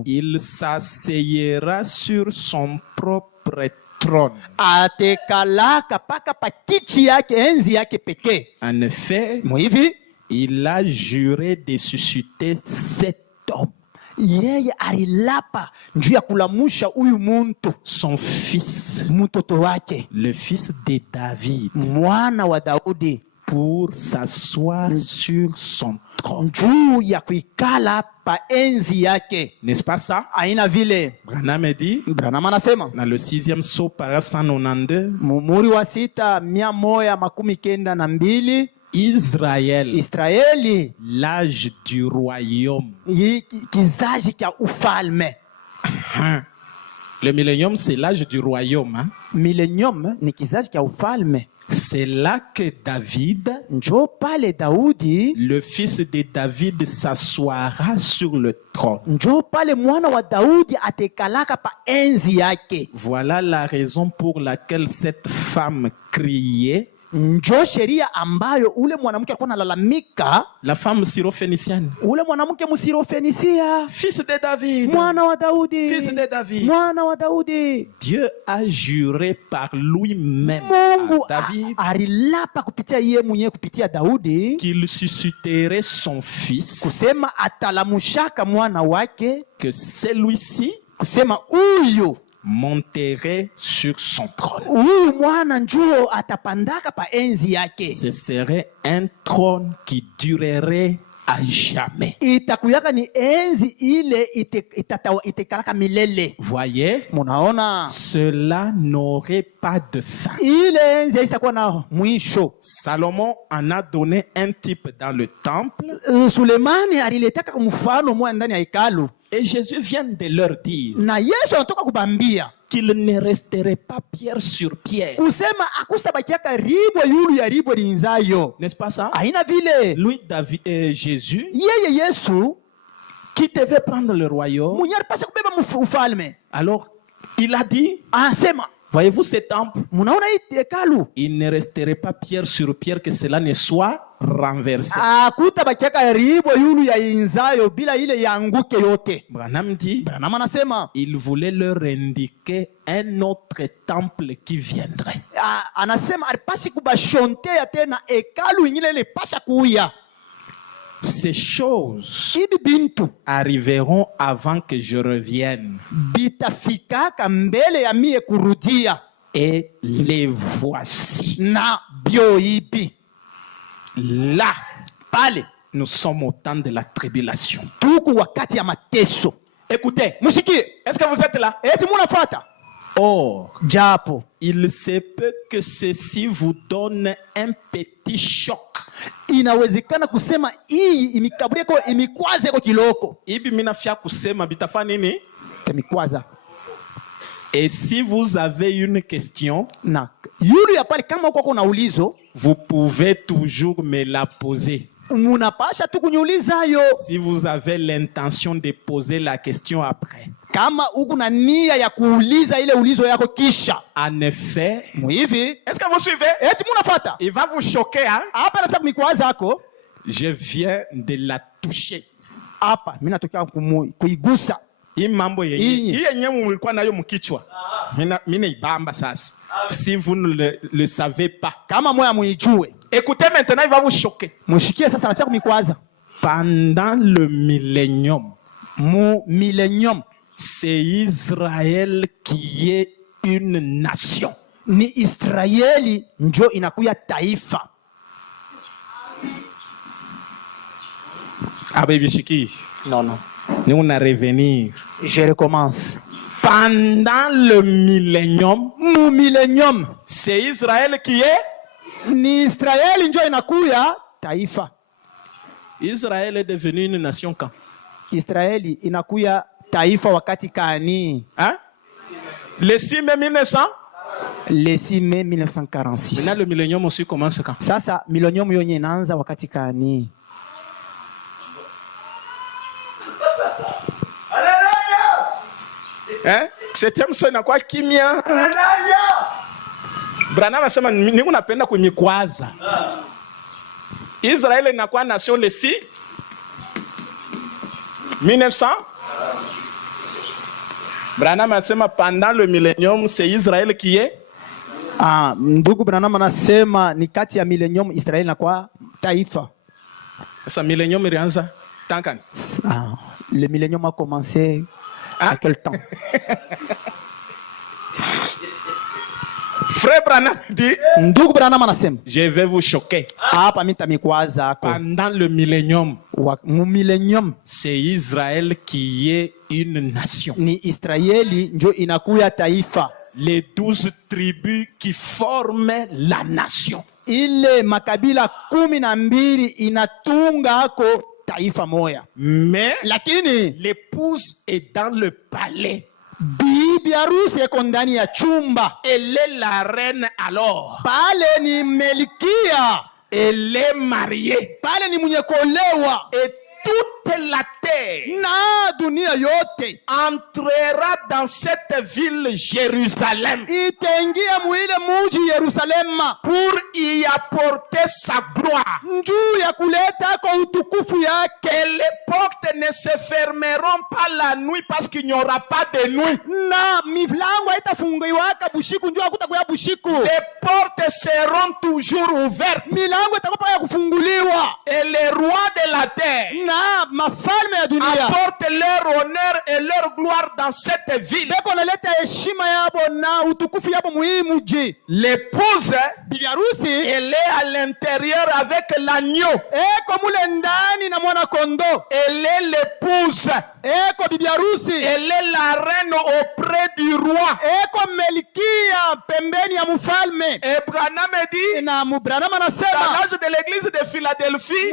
il s'asseyera sur son propre trône. atekalaka paka pa kichi yake enzi yake pekee. En effet, Mwivi il a juré de susciter cet homme, yeye alilapa njuu ya kulamusha huyu muntu, son fils, mtoto wake, le fils de David, mwana wa Daudi, pour s'asseoir sur son trône. njuu ya kuikala pa enzi yake. N'est-ce pas ça? Aina vile Branham dit Branham anasema dans le 6e psaume, paragraphe 192, mumuri wa 692 Israël, Israeli l'âge du royaume. kizazi kya ufalme. Hein. Le millénium, c'est l'âge du royaume. Hein? Millennium ni kizazi kya ufalme. C'est là que David, Njo pale Daudi, le fils de David, s'assoira sur le trône. njo pale mwana wa Daudi atekalaka pa enzi yake. Voilà la raison pour laquelle cette femme criait. Njo sheria ambayo ule mwanamke alikuwa analalamika, La femme syrophénicienne. ule mwanamke Msirofenisia, Fils de David. mwana wa Daudi, Fils de David. mwana wa Daudi. Dieu a juré par lui-même Mungu à David alilapa kupitia yeye mwenyewe kupitia Daudi qu'il susciterait son fils, kusema atalamushaka mwana wake, que celui-ci kusema huyu monterait sur son trône. huyu mwana njoo atapandaka pa enzi yake. Ce serait un trône qui durerait à jamais. Itakuyaka ni enzi ile itekalaka milele. Voyez, Munaona, cela n'aurait pas de fin. ile enzi haitakuwa na mwisho. Salomon en a donné un type dans le temple Sulemani aliletaka mfano mmoja ndani ya hekalu, et Jésus vient de leur dire na Yesu anatoka kubambia qu'il ne resterait pas pierre sur pierre. kusema akusitabakiaka ribwe yulu ya ribwe linzayo. N'est-ce pas ça? Aina vile Lui, David, Jésus, yeye Yesu qui devait prendre le royaume, mwenye alipasha kubeba ufalme, alors il a dit, anasema voyez-vous ce temple? munaona hii hekalu Il ne resterait pas pierre sur pierre que cela ne soit renversé. akutabakiaka ribwe yulu ya inzayo bila ile yanguke yote. Branham dit, Branham anasema il voulait leur indiquer un autre temple qui viendrait. anasema alipasi kubashontea tena hekalu ingine ile pasha kuya. Ces choses Hivi bintu arriveront avant que je revienne. bitafikaka mbele ya mie kurudia, Et les voici. na bio hivi Là, pale nous sommes au temps de la tribulation. tuku wakati ya mateso. Écoutez, Msikie, est-ce que vous êtes là? eti munafuata? Or, Japo il se peut que ceci vous donne un petit choc. inawezekana kusema hii imikabureko imikwaze ko kiloko Ibi minafia kusema bitafa nini? temikwaza. Et si vous avez une question, Na yulu ya pale, kama uko na ulizo, vous pouvez toujours me la poser. munapasha tu kuniuliza yo. Si vous avez l'intention de poser la question après. Kama uko na nia ya kuuliza ile ulizo yako kisha. En effet, Muhivi. Est-ce que vous suivez? Eti munafata. Il va vous choquer, hein? Hapa nataka mikwaza yako. je viens de la toucher. Hapa mimi natokea kuigusa. Hii mambo yenyewe mlikuwa nayo mkichwa. Mimi ibamba sasa. Si vous ne le savez pas. Kama moya muijue. Écoutez maintenant, il va vous choquer. Mushikie sasa nataka kumikwaza. Pendant le millénium, millénium, c'est Israël qui est une nation. Ni Israeli njo inakuya taifa. Abebishiki. Non. Nous on a revenir. Je recommence. Pendant le millénium, millénium, c'est Israël qui est. Ni Israeli njo inakuya taifa. Israël est devenu une nation quand? Israeli inakuya taifa wakati kani? Hein? Le 6 mai 1900? Le 6 mai 1946. Maintenant le millénium aussi commence quand? Sasa millénium yonye inaanza wakati kani? Hein? Septième son inakuwa kimya. Branham anasema niko napenda kumikwaza. Israël inakuwa nation le 6 1900. Branham anasema pendant le millénium c'est Israël qui est. Ndugu Branham anasema ni kati ya millennium Israeli inakuwa taifa. Sasa millénium ilianza tankani? Le millennium a commencé à quel temps? Frère Branham dit, ndugu Branham anasema, je vais vous choquer. Hapa mimi nitamikwaza. Pendant le millénium, millennium, c'est Israël qui est une nation. Ni Israeli njo inakuya taifa. Les 12 tribus qui forment la nation. Ile makabila 12 inatunga ako taifa moya. Mais lakini l'épouse est dans le palais. Bibi harusi iko ndani ya chumba. Elle est la reine alors. Pale ni Melkia. Elle est mariée. Pale ni mwenye kuolewa. Et toute la terre na dunia yote entrera dans cette ville Jérusalem. Itaingia muile muji Yerusalema pour y apporter sa gloire. Njuu ya kuleta kwa utukufu yake. Et les portes ne se fermeront pas la nuit parce qu'il n'y aura pas de nuit. Na milango haitafungiwaka bushiku, njoo hakutakuwa bushiku. Les portes seront toujours ouvertes. Milango itakuwa ya kufunguliwa. Et les rois de la terre na mafalme ya dunia apportent leur honneur et leur gloire dans cette ville. Beko naleta heshima yabo na utukufu yabo muhimu je. L'épouse, bibi harusi, elle est à l'intérieur avec l'agneau. Eko mule ndani na mwana kondoo. Elle est l'épouse. Eko bibi harusi. Elle est la reine auprès du roi. Eko Melkia pembeni ya mfalme. Et Branham dit, na Branham anasema dans l'âge de l'église de Philadelphie,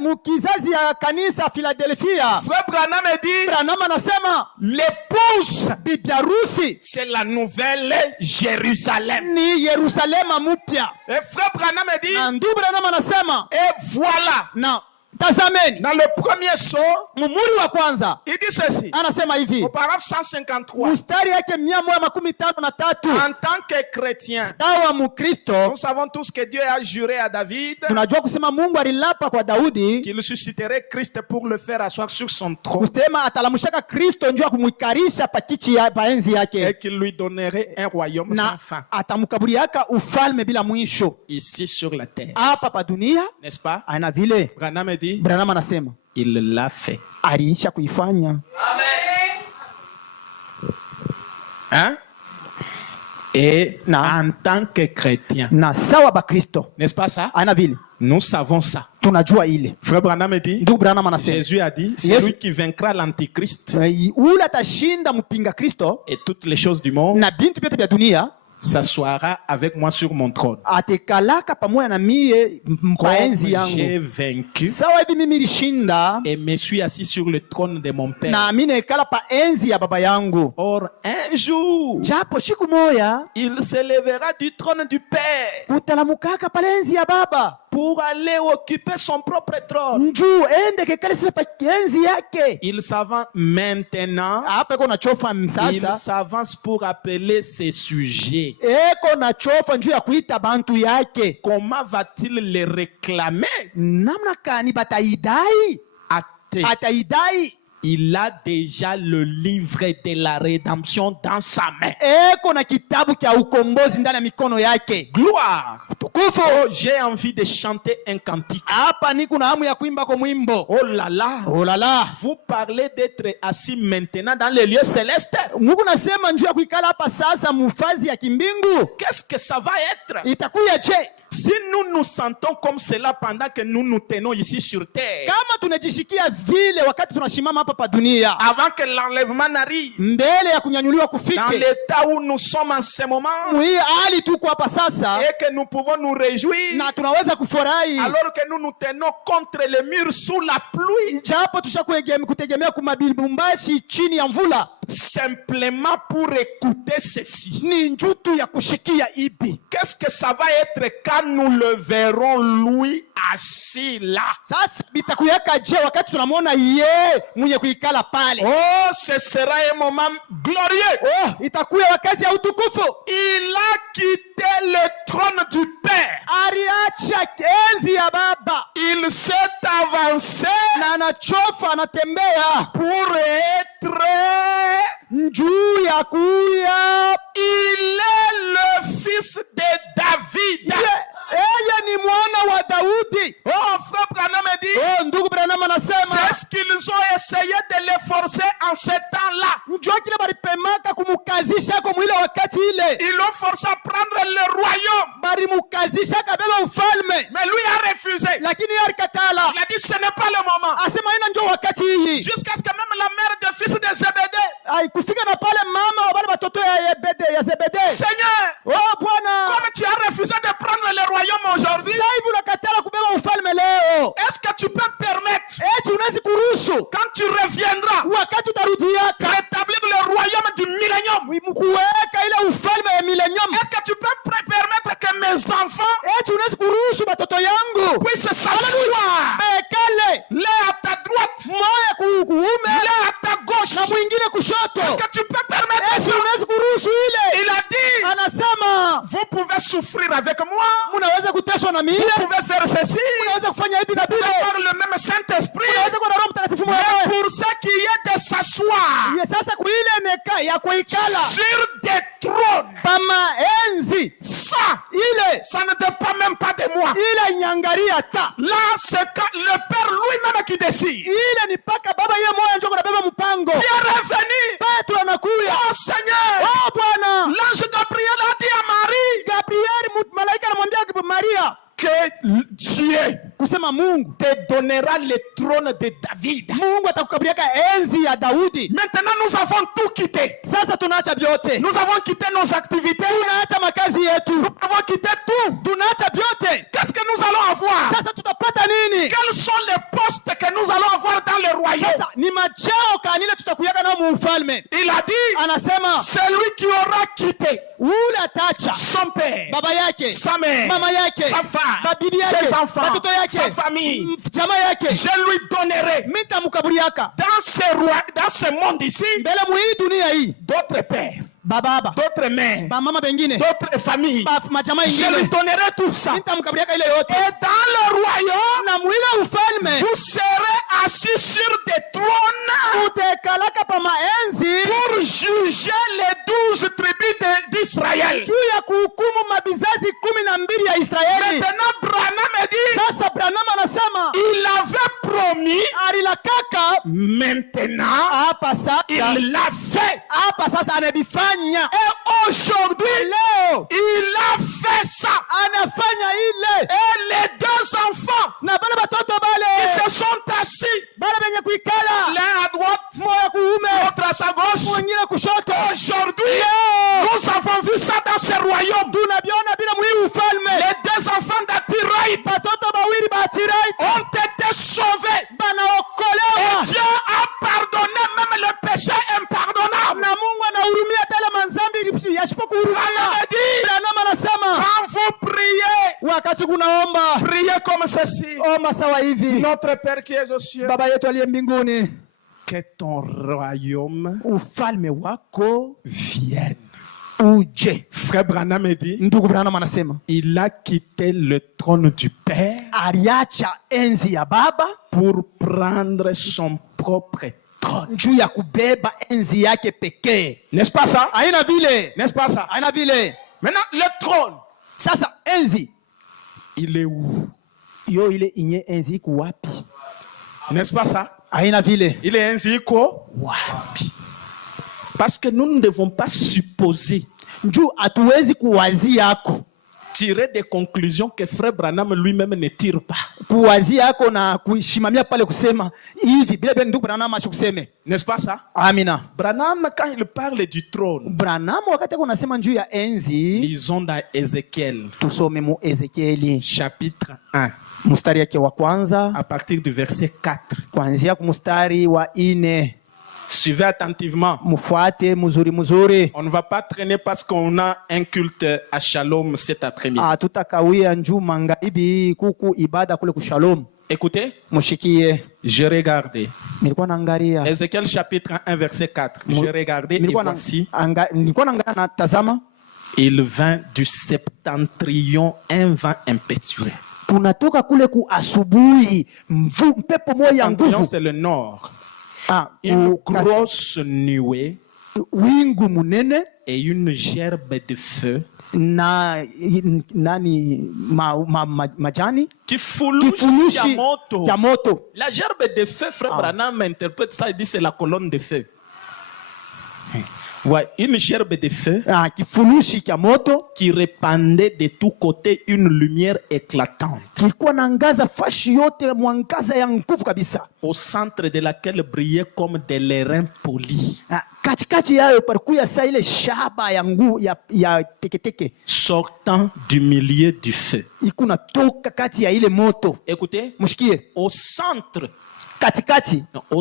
mukizazi ya kanisa Philadelphia, Frère Branham dit, Branham anasema l'épouse, bibi harusi, c'est la nouvelle Jérusalem. Ni Yerusalema mupya. Et Frère Branham dit, ndu Branham anasema, et voilà, na tazameni, dans le premier saut, mumuri wa kwanza, il dit ceci, anasema hivi, au paragraphe 153, mstari yake 153, en tant que chrétien, sawa mukristo, nous savons tous que Dieu a juré à David, tunajua kusema Mungu alilapa kwa Daudi qu'il susciterait Christ pour le faire asseoir sur son trône, kusema atalamushaka Kristo njoo kumwikarisha pakiti ya paenzi yake, et qu'il lui donnerait un royaume sans fin, atamkaburiaka ufalme bila mwisho ici sur la terre, hapa pa dunia, n'est-ce pas? Ana vile Branham dit, Branham anasema il l'a fait. Aliisha kuifanya. Amen. Hein? Et en tant que chrétien, na sawa ba Kristo, n'est-ce pas ça? Ana vile nous savons ça. Tunajua ile. Frère Branham dit, Jésus a dit, c'est lui qui vaincra l'antichrist ule atashinda mpinga Kristo et toutes les choses du monde. Na bintu vyote vya dunia s'assoira avec moi sur mon trône. Atekalaka pamoja na mie mpaenzi Comme j'ai yangu. vaincu Sawa hivi mimi nilishinda et me suis assis sur le trône de mon père. na mimi nekala pa enzi ya baba yangu. Or, un jour, Japo siku moya il se lèvera du trône du père kutalamukaka pale enzi ya baba. pour aller occuper son propre trône. Njoo ende kekale sasa pa enzi yake. Il s'avance maintenant. Hapa iko na chofa Il sasa. s'avance pour appeler ses sujets. Eko na chofa njoo ya kuita bantu yake. Comment va-t-il les réclamer? Namna kani bataidai? Ataidai. Il a déjà le livre de la rédemption dans sa main. Eko na kitabu cha ukombozi ndani ya mikono yake. Gloire. Tukufu. Oh, j'ai envie de chanter un cantique. Hapa niko na hamu ya kuimba kwa mwimbo. Oh là là. Oh là là. Vous parlez d'être assis maintenant dans les lieux célestes. Mungu nasema njoo ya kuikala hapa sasa mufazi ya kimbingu. Qu'est-ce que ça va être? Itakuya je? Si nous nous sentons comme cela pendant que nous nous tenons ici sur terre, Kama tunajishikia vile wakati tunashimama hapa pa dunia. avant que l'enlèvement n'arrive, Mbele ya kunyanyuliwa dans kufike. l'état où nous sommes en ce moment, Mwi hali tuko hapa sasa et que nous pouvons nous réjouir, na tunaweza kufurahi. alors que nous nous tenons contre les murs sous la pluie, Japo kutegemea kumabumbashi chini ya mvula. simplement pour écouter ceci. Ni njutu ya kushikia ibi. Qu'est-ce que ça va être quand nous le verrons lui assis là? Sasa bitakuyaka je wakati tunamwona ye mwenye kuikala pale. Oh, ce sera un moment glorieux. Oh, itakuya wakati ya utukufu. Il a quitté le trône du Père. Aliacha enzi ya baba. Il s'est avancé Na anachofa anatembea pour être. njuu ya kuya. Il est le fils de David. Yeye ni mwana wa Daudi. Oh, frère Branham dit. Oh, ndugu Branham anasema C'est ce qu'ils ont essayé de le forcer en ce temps-là. njoo kile balipemaka kumukazisha kwa mwile wakati ile. Ils l'ont forcé à prendre le royaume. Balimukazisha kabeba ufalme. Mais lui a refusé. Lakini yeye alikatala. Il a dit ce n'est pas le moment. Asema ina njoo wakati hii. Jusqu'à ce que même la mère de fils de Zébédée. Ai kufika na pale mama wa wale watoto ya Zebede. Seigneur, Oh Bwana. comme tu as refusé de prendre le royaume aujourd'hui, Sasa hivi unakatala kubeba ufalme leo. est-ce que tu peux permettre, Eti unaweza kuruhusu quand tu reviendras, wakati utarudiaka rétablir le royaume du millénium? kuweka ile ufalme ya millennium. Est-ce que tu peux permettre que mes enfants Eti unaweza kuruhusu batoto yangu puissent s'asseoir, bekale l'un à ta droite, moya kuume l'un à ta gauche? na mwingine kushoto? Est-ce que tu peux permettre Eti ça? unaweza kuruhusu ile? Il a dit, Anasema vous pouvez souffrir avec moi, munaweza kuteswa na mimi, vous pouvez faire ceci, munaweza kufanya hivi na vous pouvez vile, avoir le même Saint-Esprit, munaweza kuwa na Roho Mtakatifu mais mwenyewe. pour ce qui est de s'asseoir Ye sasa kuile neka ya kuikala sur des trônes, pama enzi ile ça ne dépend même pas de moi. ile nyangaria ta Là, c'est le Père lui-même qui décide. ile ni paka baba yeye moyo ndio kunabeba mpango. Il est revenu. Petro anakuya. Oh Seigneur, Oh Bwana. l'ange Gabriel a dit à Marie Gabriel malaika anamwambia Maria que Dieu kusema Mungu te donnera le trône de David. Mungu atakukabiriaka enzi ya Daudi. Maintenant, nous avons tout quitté. Sasa tunaacha vyote. Nous avons quitté nos activités. Tunaacha makazi yetu. Nous avons quitté tout. Tunaacha vyote. Qu'est-ce que nous allons avoir? Sasa tutapata nini? Quels sont les postes que nous allons avoir dans le royaume? Sasa ni machao kanile tutakuyaka nao mu ufalme. Il a dit, Anasema celui qui aura quitté ule atacha son père, baba yake, sa mère, mama yake, sa femme, babibi yake, ses enfants, watoto yake, sa famille, jamaa yake, je lui donnerai mitamukaburiaka dans ce monde ici mbele mu hii dunia hii d'autres pères, bababa, d'autres mères, bamama bengine, d'autres familles. majamaa Je lui ingine, donnerai tout ça. mitamukaburiaka ile yote. Et dans le royaume, Na mwile ufalme vous serez assis sur des trônes utekalaka pa maenzi pour juger les 12 tribus d'Israël. juu ya kuhukumu mabizazi 12 ya Israeli. Maintenant, Branham dit, Sasa Branham anasema il avait promis, alilakaka maintenant, hapa sasa, il l'a fait. hapa sasa anabifanya. Et aujourd'hui, Leo il a fait ça. anafanya ile, Et les deux enfants na bale batoto qui bale se sont assis, bale benye kuikala l'un à droite, moya kuume l'autre à sa gauche. mwingine kushoto. Aujourd'hui, Leo nous avons vu ça dans ce royaume. sauvés. Et banaokolewa Dieu a pardonné même le péché impardonnable. na Mungu anahurumia tele manzambi yasipokuhurumia. Branham dit, Branham anasema quand vous priez, wakati kunaomba priez comme ceci. omba sawa hivi: Notre Père qui es aux cieux, Baba yetu aliye mbinguni, que ton royaume ufalme wako vienne. uje. Frère Branham dit, Ndugu Branham anasema il a quitté le trône du Père aliacha enzi ya Baba pour prendre son propre trône. juu ya kubeba enzi yake pekee. N'est-ce pas ça? Haina vile, N'est-ce pas ça? haina vile. Maintenant, le trône, Sasa enzi il est où? yo ile inye enzi iko wapi? N'est-ce pas ça? Haina vile. Il est ainsi wapi? Parce que nous ne devons pas supposer, Njuu hatuwezi kuwazia yako tirer des conclusions que Frère Branham lui-même ne tire pas. kuwazia yako na kuishimamia pale kusema hivi bila bila. Ndugu Branham ashikuseme, N'est-ce pas ça? amina. Branham, quand il parle du trône, Branham wakati kunasema njuu ya enzi, lisons dans Ézéchiel, tusome mu Ezekieli chapitre 1, mstari yake wa kwanza à partir du verset 4. kuanzia kumstari wa 4. Suivez attentivement. Mufuate mzuri mzuri. On ne va pas traîner parce qu'on a un culte à Shalom cet après-midi. Tutakawia njuu magharibi kuku ibada kule kushalom. Écoutez, Mushikie. j'ai regardé. Nilikuwa naangalia. Ézéchiel chapitre 1, verset 4. J'ai regardé et voici. Nilikuwa naangalia na tazama. Il vint du septentrion un vent impétueux. Tunatoka kule ku asubuhi mpepo moja Septentrion, nguvu. c'est le nord. Une grosse nuée wingu munene et une gerbe de feu na nani majani qui kifurushi ya moto. La gerbe de feu, frère Branham interprète ça, il dit c'est la colonne de feu. Ouais, une gerbe de feu kifurushi cha moto qui répandait de tous côtés une lumière éclatante, kilikuwa naangaza fashi yote mwangaza ya nguvu kabisa, au centre de laquelle brillaient comme des lérins polis, katikati yayo palikuwa saa ile shaba ya nguvu ya teketeke sortant du milieu du feu. ikuna toka kati ya ile moto. Écoutez, Mushikie, au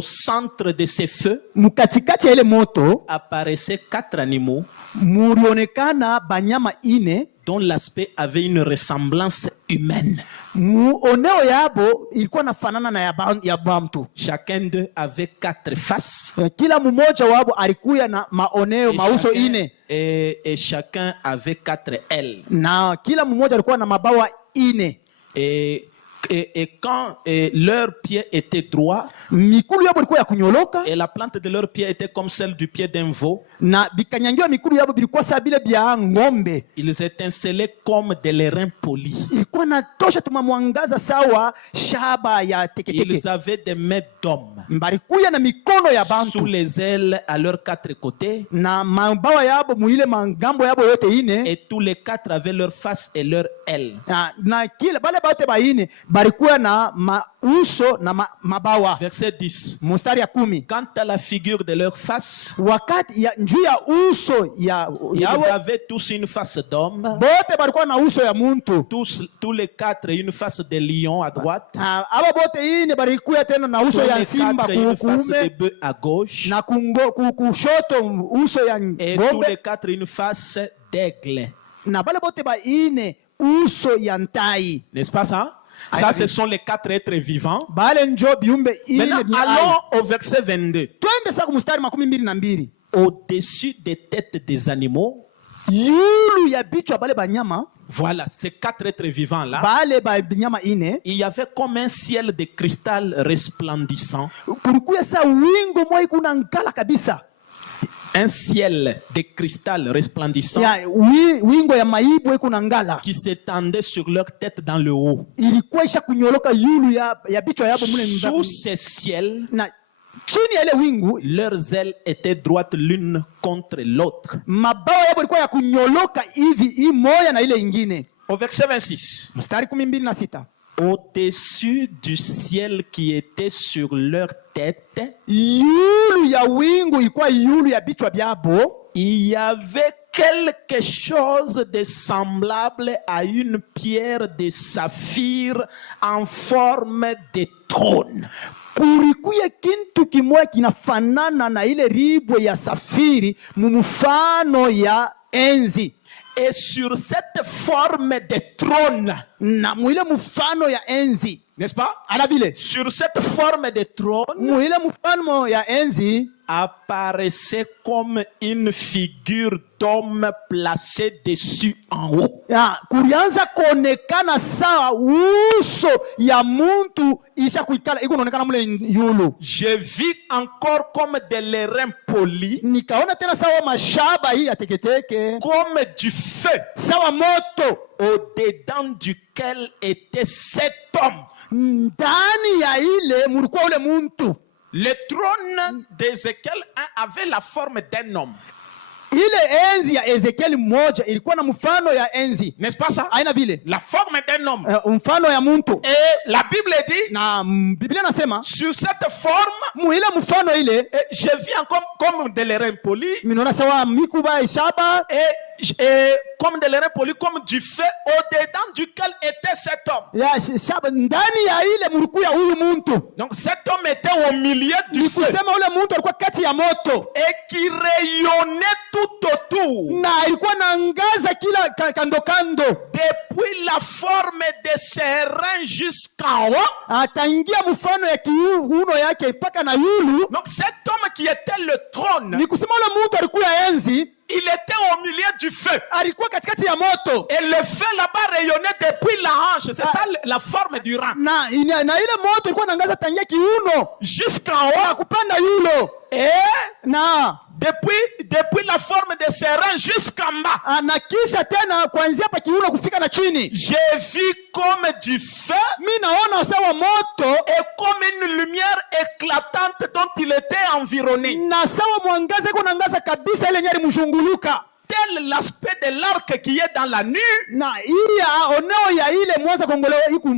centre de ces feux mkatikati ya ile moto apparaissaient 4 animaux mulionekana banyama 4 dont l'aspect avait une ressemblance humaine. Muoneo yabo ilikuwa nafanana na ya bantu. Chacun d'eux avait 4 faces. Kila mmoja wabo alikuwa na maoneo mauso 4. Et chacun avait 4 ailes. Na kila mmoja alikuwa na mabawa 4. Et quand leurs pieds étaient droits, mikulu yabo ilikuwa ya kunyoloka, et la plante de leurs pieds était comme celle du pied d'un veau, na bikanyangio mikulu yabo bilikuwa sawa bile bya ngombe, ils étincelaient comme des lérins polis. Ilikuwa na tosha tuma mwangaza sawa shaba ya teketeke. Ils avaient des mains d'hommes, mbalikuya na mikono ya bantu sous les ailes à leurs 4 côtés, na mabawa yabo muile mangambo yabo yote 4, et tous les 4 avaient leur face et leur aile. Na kila bale bote ba 4 balikuwa na uso na mabawa. Verset 10. Mstari ya 10. Quant à la figure de leur face, wakati ya njuu ya uso ya ils avaient tous une face d'homme, bote balikuwa na uso ya muntu, tous les 4 une face de lion à droite, aba bote 4 balikuwa tena na uso ya simba une face de kuume, bœuf à gauche, na kushoto uso ya et tous les ngombe, 4 une face d'aigle. na bale bote ba 4 uso ya ntai. N'est-ce pas ça? Ça, ce sont les 4 êtres vivants. Maintenant, allons au verset 22. Au-dessus des têtes des animaux, voilà, ces 4 êtres vivants-là, il y avait comme un ciel de cristal resplendissant. Un ciel de cristal resplendissant qui s'étendait sur leur tête dans le haut. Sous ces ciels, leurs ailes étaient droites l'une contre l'autre. Au verset 26, au-dessus du ciel qui était sur leur tête, yulu ya wingu ilikuwa yulu ya bichwa byabo, il y avait quelque chose de semblable à une pierre de saphir en forme de trône. kulikuye kintu kimoja kinafanana na ile ribwe ya safiri mumufano ya enzi. Et sur cette forme de trône, na mwile mufano ya enzi, n'est-ce pas? Anabile. Sur cette forme de trône, mwile mufano ya enzi apparaissait comme une figure d'homme placée dessus en haut. ya kulianza kuonekana sawa uso ya muntu isha kuikala iko naonekana mule yulu. Je vis encore comme des lérins polis, Nikaona tena sawa mashaba hii ya teketeke, comme du feu, sawa moto au-dedans duquel était cet homme. ndani ya ile mulikuwa ule muntu. Le trône d'Ézéchiel avait la forme d'un homme. Ile enzi ya Ezekieli moja ilikuwa na mfano ya enzi, N'est-ce pas ça? aina vile La forme d'un homme. mfano ya muntu. Et la Bible dit, Na Biblia nasema sur cette forme, muile mfano ile je vis encore comme des lérins polis, minaona sawa mikuba ishaba et comme des lérins polis, comme du feu, au-dedans duquel était cet homme. ya shaba ndani ya ile mulikuwa huyu muntu. Donc cet homme était au milieu du feu Nikusema ule muntu alikuwa kati ya moto et qui rayonnait tout autour. na ilikuwa na ngaza kila kando kando, Depuis la forme de ses reins jusqu'en haut. ataingia mfano ya kiuno yake mpaka na yulu. Donc cet homme qui était le trône, Nikusema ule muntu alikuwa enzi, il était au milieu du feu. alikuwa katikati ya moto Et le feu là-bas rayonnait depuis la hanche. C'est ça la forme du rang. na ile moto ilikuwa na ngaza tangia kiuno Jusqu'en na haut. kupanda yulo Et na depuis la forme de ses reins jusqu'en bas. na kisha tena kuanzia pa kiuno kufika na chini. J'ai vu comme du feu Mi naona sawa moto et comme une lumière éclatante dont il était environné. na sawa mwangaza iko na ngaza kabisa ile nyari mshunguluka. Tel l'aspect de l'arc qui est dans la nuit, Na ili ya oneo ya ile mwanza kongoleo iku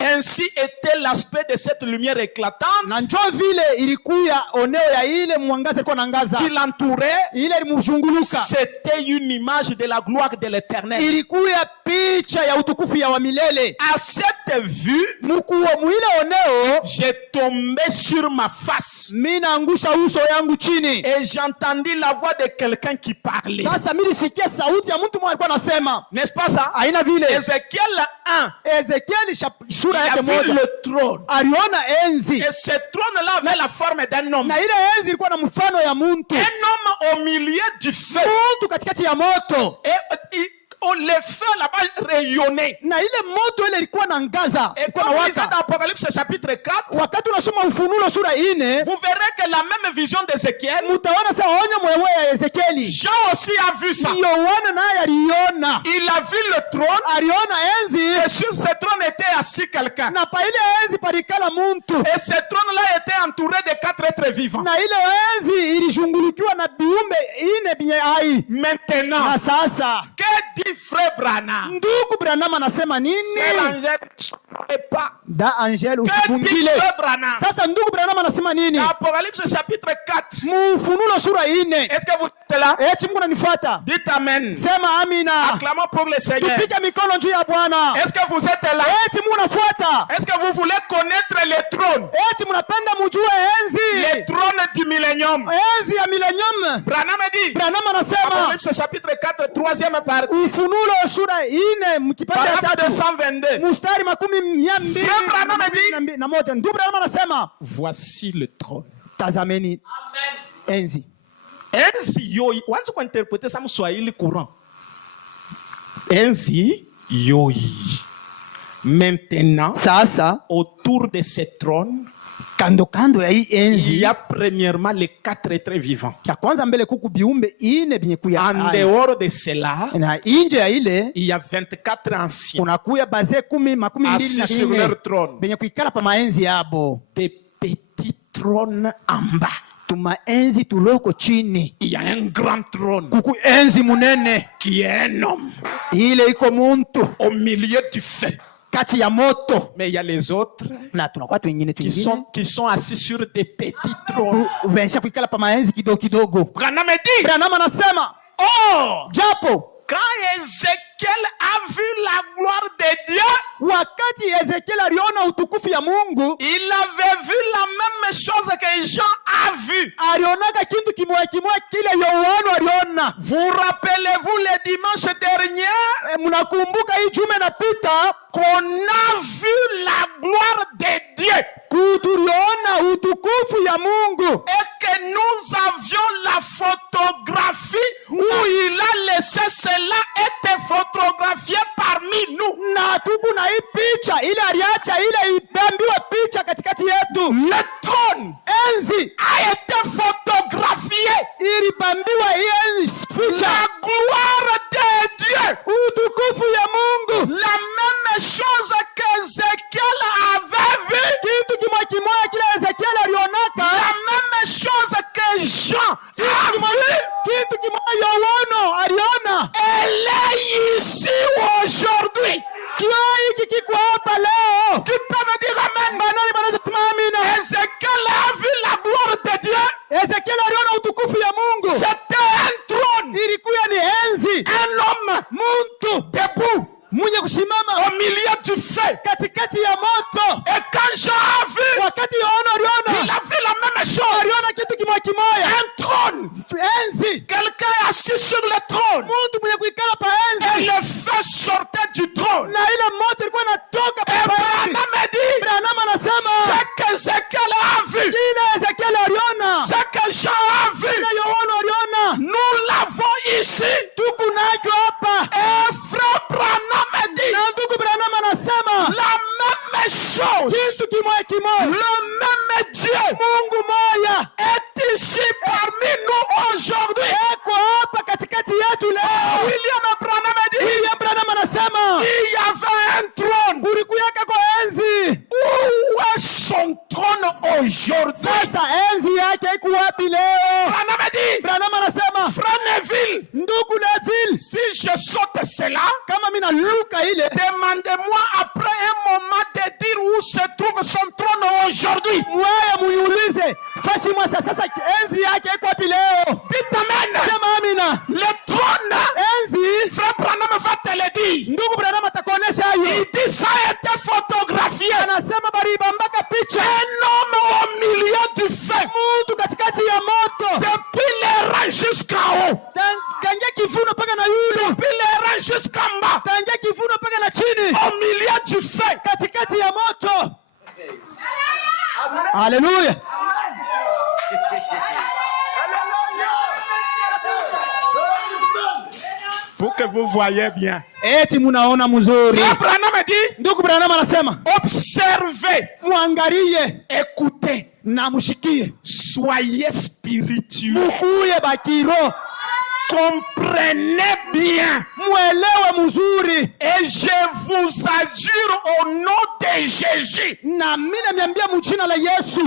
ainsi était l'aspect de cette lumière éclatante na njo vile ilikuya oneo ya ile mwangaza ilikuwa na ngaza qui l'entourait. ile ilimshunguluka. C'était une image de la gloire de l'Éternel. Ilikuya picha ya utukufu ya wa milele. À cette vue, Mukuwa mwile oneo j'ai tombé sur ma face mi naangusha uso yangu chini. et j'entendis la voix de quelqu'un qui parlait. Sasa mi nisikia sauti ya mtu mmoja alikuwa anasema, N'est-ce pas ça? aina vile Ézéchiel 1, Ezekieli sura il yake a vu moja le trône. aliona enzi Et ce trône-là avait la forme d'un homme. na ile enzi ilikuwa na mfano ya muntu, Un homme au milieu du feu. muntu katikati ya moto Et le feu là-bas rayonnait. na ile moto ile ilikuwa na ngaza, Et ilikuwa comme na vous lisez waka. dans Apocalypse chapitre 4, Wakati unasoma Ufunuo sura 4 vous verrez que la même vision d'Ézéchiel, mutaona sa onyo mwewe ya Ezekieli. Jean aussi a vu ça. Yohana naye aliona, Il a vu le trône aliona enzi et sur ce trône était assis quelqu'un. na pa ile enzi palikala muntu Et ce trône-là était entouré de 4 êtres vivants. na ile enzi ilishungulikiwa na biumbe ine binye hai. Maintenant, Na sasa que dit frère Branham? ndugu Branham anasema C'est nini? l'angèle et pas. Da Angel Que dit usibungile. frère Branham? Sasa ndugu Branham anasema nini? Dans Apocalypse chapitre 4. Mufunulo sura 4. Est-ce que vous êtes là? Eti Mungu ananifuata. Dites Amen. Sema amina. Acclamons pour le Seigneur. Tupige mikono juu ya Bwana. Est-ce que vous êtes là? Eti Mungu anafuata. Est-ce que vous voulez connaître le trône? Eti mnapenda mjue Le enzi. trône du millénium. Enzi ya millennium. Branham dit, Branham anasema Apocalypse chapitre 4, 3e partie, Ufunulo sura 4 mkipande ya paragraphe 3 222. mstari 200 Frère Branham dit, na moja. Ndugu Branham anasema voici le trône. tazameni enzi. Enzi yoi, wanza kuinterpreter ça mswahili courant. Enzi yoi. Maintenant, Sasa autour de ce trône, kando kando ya hii il enzi y a premièrement les 4 êtres vivants. ya kwanza mbele kuku biumbe ine binye kuya En hai. dehors de cela, Na inje ya ile il y a 24 anciens kunakuya bazee 10 assis sur leur trône. benye kuikala pa maenzi yabo. Des petits trônes en bas. Tumaenzi tuloko chini, Il y a un grand trône kuku enzi munene qui est un homme ile iko muntu au milieu du feu. kati ya moto, Mais il y a les autres na tunakuwa twingine qui sont assis sur des petits trônes. wensha kuikala pa maenzi kidogo kidogo. Branham dit, Branham anasema oh, japo quand Ézéchiel a vu la gloire de Dieu, wakati Ezekiel aliona utukufu ya Mungu, il avait vu la même chose que Jean a vu. alionaka kintu kimoya kimoya kile Yohana aliona. Vous rappelez-vous le dimanche dernier Mnakumbuka hii juma inapita qu'on a vu la gloire de Dieu kutuliona utukufu ya Mungu, et que nous avions la photographie où il a laissé cela être photographié parmi nous. na tuku na hii picha ile aliacha ile ibambiwa picha katikati yetu. Le trône Enzi a été photographié. ilibambiwa hii picha, La gloire de Dieu, utukufu ya Mungu, la même chose qu'Ézéchiel avait vu, kitu kimoya kimoya kile Ezekiel alionaka, la même chose que Jean a vu. kitu kimoya Yohana aliona. Elle est ici aujourd'hui. Kio hiki kiko hapa leo. Qui peut me dire amen? Banani banaweza kusema amina. Ézéchiel a vu la gloire de Dieu. Ezekiel aliona utukufu ya Mungu, C'était un trône, ilikuwa ni enzi, un homme muntu debout mwenye kusimama au milieu du feu. katikati ya moto. Et quand Jean a vu, Wakati Yohana aliona, il a vu la même chose. aliona kitu kimoya kimoya, Un trône. enzi, Quelqu'un est assis sur le trône. muntu mwenye kuikala pa Et enzi, le feu sortait du trône. na ile moto ilikuwa inatoka pa Et enzi. Branham a dit, Branham anasema ce qu'Ézéchiel a vu, ile Ezekiel aliona, ce que Jean a vu, ile Yohana aliona, nous l'avons ici. tuku nacho hapa. Et frère Branham a dit, Na ndugu Branham anasema la même chose, kitu kimoya kimoya, le même Dieu Mungu moya est ici parmi nous aujourd'hui. eko hapa katikati yetu leo. William Branham a dit, William Branham anasema il y avait un trône. kulikuyaka kwa enzi, Où est son trône aujourd'hui? sasa enzi yake iko wapi leo? Branham a dit, Branham anasema frère Neville, ndugu Neville, si je saute cela, kama mina luka ile, demandez-moi après un moment de dire où se trouve son trône aujourd'hui. mwaya muyulize fashi mwasa, sasa enzi yake iko wapi leo? Dites amen. Sema amina. Le trône, Enzi, frère Branham va te le dire. ndugu Branham atakuonesha Il hayo. dit ça a été photographié. Anasema baribambaka picha Un homme au milieu du feu. mtu katikati ya moto, Depuis les rangs jusqu'en haut. tangia kifuno mpaka na yule, Depuis les rangs jusqu'en bas. tangia kifuno mpaka na chini, Au milieu du feu. katikati ya moto. Haleluya. Pour que vous voyez bien. Eti munaona mzuri. Frère Branham dit, Ndugu Branham anasema observez, muangalie écoutez, na mushikie, soyez spirituel. mukuye bakiro, Comprenez bien. muelewe mzuri. Et je vous adjure au nom de Jésus. Na mimi niambia mjina la Yesu,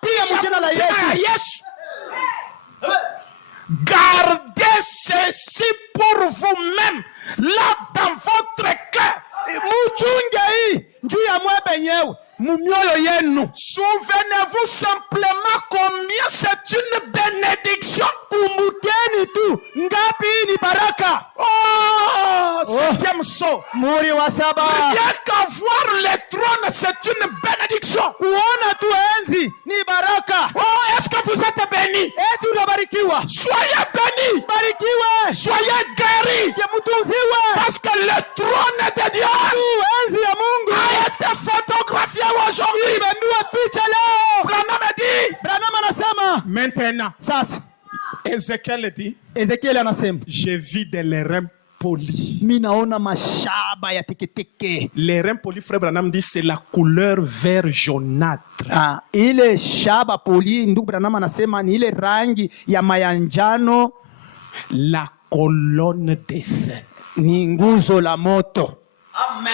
pia mjina la Yesu, gardez ceci pour vous-même, là dans votre cœur. muchunge hii njuu ya mwe benyewe mumyoyo yenu. Souvenez-vous simplement combien c'est une bénédiction. Kumbukeni tu ngapi hii ni baraka. Oh, septième saut. Muri wa saba, Rien qu'à voir le trône, c'est une bénédiction. kuona tu enzi ni baraka. Oh, est-ce que vous êtes bénis? Eti unabarikiwa, Soyez bénis. barikiwe, Soyez guéris. mutunziwe. Parce que le trône de Dieu Enzi ya Mungu a été photographié aujourd'hui. ibambiwa picha leo. Branham a dit. Branham anasema Maintenant, sasa, Ézéchiel dit, Ezekiel anasema je vis des reins polis. mimi naona mashaba ya teketeke. Les reins polis, frère Branham dit, c'est la couleur vert jaunâtre. Ile shaba poli, ndugu Branham anasema ni ile rangi ya mayanjano, La colonne des feux. ni nguzo la moto.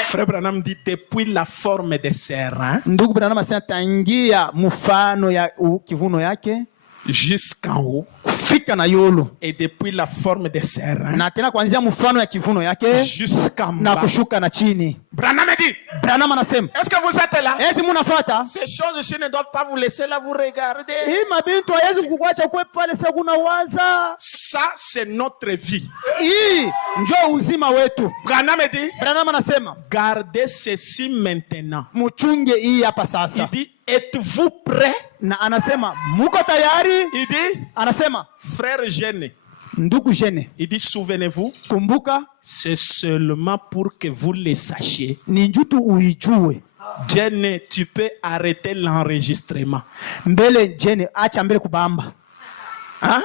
Frère Branham dit, depuis la forme de ses reins, Ndugu Branham anasema tangia mfano ya kivuno yake, jusqu'en haut. kufika na yulu, Et depuis la forme de ses reins na tena kuanzia mfano ya kivuno yake jusqu'en na bas. kushuka na chini. Branham dit, Branham anasema, est-ce que vous êtes là? eti munafuata Ces choses ici ne doivent pas vous laisser là vous regarder. hii mabintu hawezi kukuacha kwe pale sasa kunawaza. Ça, c'est notre vie. Hii njoo uzima wetu. Branham dit, Branham anasema gardez ceci maintenant. muchunge hii hapa Il sasa, dit, êtes-vous prêts? na anasema muko tayari? Il dit, Anasema frère Gêné, ndugu Jene, il dit, souvenez-vous, kumbuka c'est seulement pour que vous le sachiez. ni njutu uijue. Gêné, tu peux arrêter l'enregistrement. Mbele Jene, acha mbele kubamba. Hein?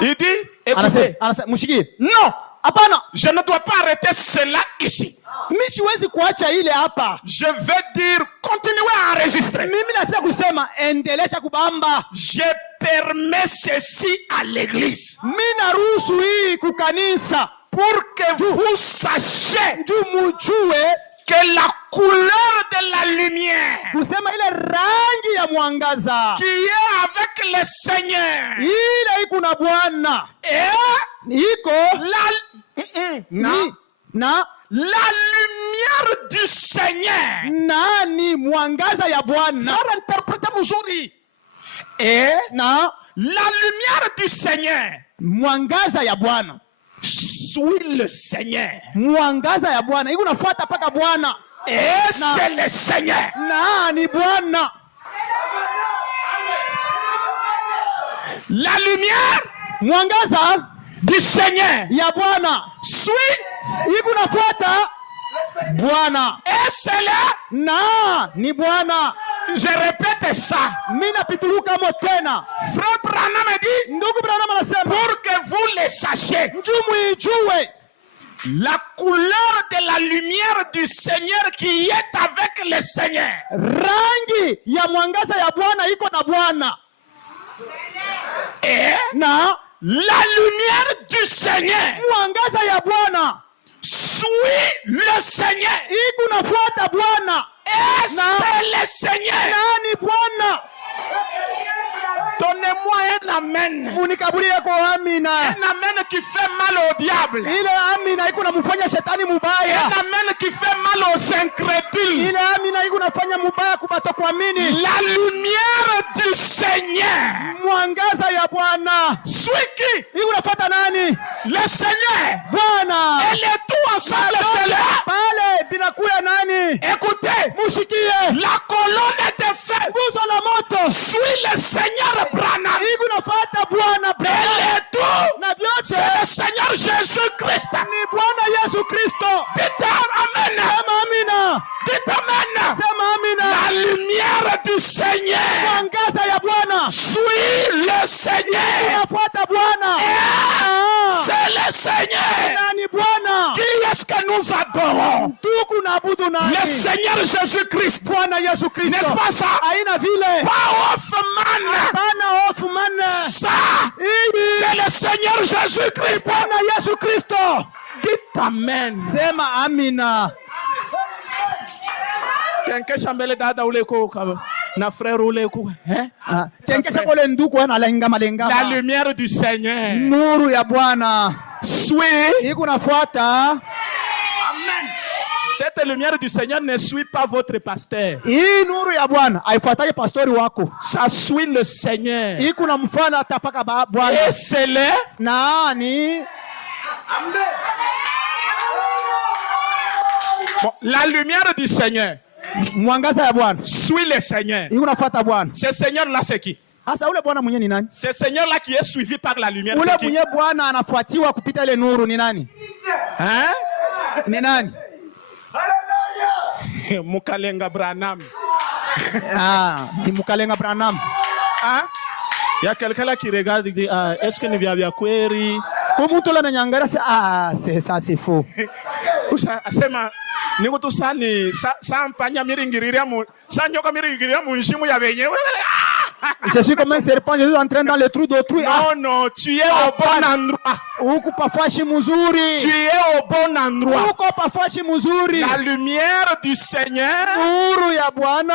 Il dit, Anasema, écoutez, mushikie, non, hapana, je ne dois pas arrêter cela ici. mimi siwezi kuacha ile hapa. Je vais dire, continuez à enregistrer. Mimi nataka kusema endelesha kubamba. Je permets ceci à l'église Mimi naruhusu hii kukanisa pour que vous sachiez juu mujue que la couleur de la lumière kusema ile rangi ya mwangaza qui est avec le Seigneur ile iko na Bwana et iko na la lumière du Seigneur. nani mwangaza ya Bwana Frère, interprétez aujourd'hui. Et na la lumière du Seigneur mwangaza ya Bwana, suit le Seigneur. mwangaza ya Bwana iko nafuata paka Bwana, Et c'est le Seigneur. na ni Bwana. La lumière Mwangaza du Seigneur ya Bwana suit iko nafuata Bwana, et c'est là. na ni Bwana. Je répète ça. Mimi napituluka mo tena, Frère Branham dit, ndugu Branham anasema pour que vous le sachiez, njoo muijue la couleur de la lumière du Seigneur qui est avec le Seigneur. rangi ya mwangaza ya Bwana iko na Bwana, Et na la lumière du Seigneur mwangaza ya Bwana suit le Seigneur. iko nafuata Bwana, Et c'est le Seigneur. na ni Bwana. Donnez-moi un amen. Munikaburie kwa amina. Un amen qui fait mal au diable. Ile amina iko namfanya shetani mubaya. Un amen qui fait mal aux incrédules. Ile amina iko nafanya mubaya kubatokuamini. La lumière du Seigneur Mwangaza ya Bwana suit qui? iko nafuata nani? Le Seigneur. Bwana. Et les tout ensemble, c'est là. Pale binakuya nani? Écoutez, Mushikie. la colonne de feu Nguzo la moto suit le Seigneur Branham. iko nafuata Bwana Et Branham. les tout, Na vyote c'est le Seigneur Jésus-Christ. ni Bwana Yesu Kristo. Dites amen. Sema amina. Dites amen. Sema amina. La lumière du Seigneur Mwangaza ya Bwana suit le Seigneur. inafuata Bwana. C'est le Seigneur. Nani Bwana? Qui est-ce que nous adorons? Tuku naabudu nani? Le Seigneur Jésus-Christ. Bwana Yesu Kristo. N'est-ce pas ça? Haina vile. Pas Hoffman. Bana hofu manne. Ça, Hii c'est le Seigneur Jésus-Christ. Bwana Yesu Kristo. Dites amen. Sema amina. Kenke shambele dada ule ko na frère ule ko. Chenkesha kole nduku ana lengama La lengama. lumière du Seigneur Nuru ya Bwana suit. iko nafuata. Cette lumière du Seigneur ne suit pas votre pasteur. Hii nuru ya Bwana haifuataki pastori wako. Ça suit le Seigneur. Iko na mfano atapaka Bwana. Et c'est le Nani? bon, la lumière du Seigneur Mwangaza ya Bwana suit le Seigneur. iko nafuata Bwana. Ce Seigneur-là, c'est qui? Asa ule Bwana mwenye ni nani? Ce Seigneur-là qui est suivi par la lumière, Ule c'est qui? mwenye Bwana anafuatiwa kupita ile nuru ni nani? Hein? Ni nani? Mukalenga Branham. Ni Mukalenga Branham. Hein? Il y a quelqu'un là qui regarde et dit, ah, est-ce que nous avons query? Kwa mtu la nyangara c'est ça c'est faux. Asema niko tu sani sa mpanya miringiriria mu sa nyoka miringiriria mu njimu ya benyewe. Je suis comme un serpent, je suis en train dans le trou d'autrui. Non, non, tu es au bon endroit. Uko pafashi mzuri. Tu es au bon endroit. Uko pafashi mzuri. La lumière du Seigneur Nuru ya Bwana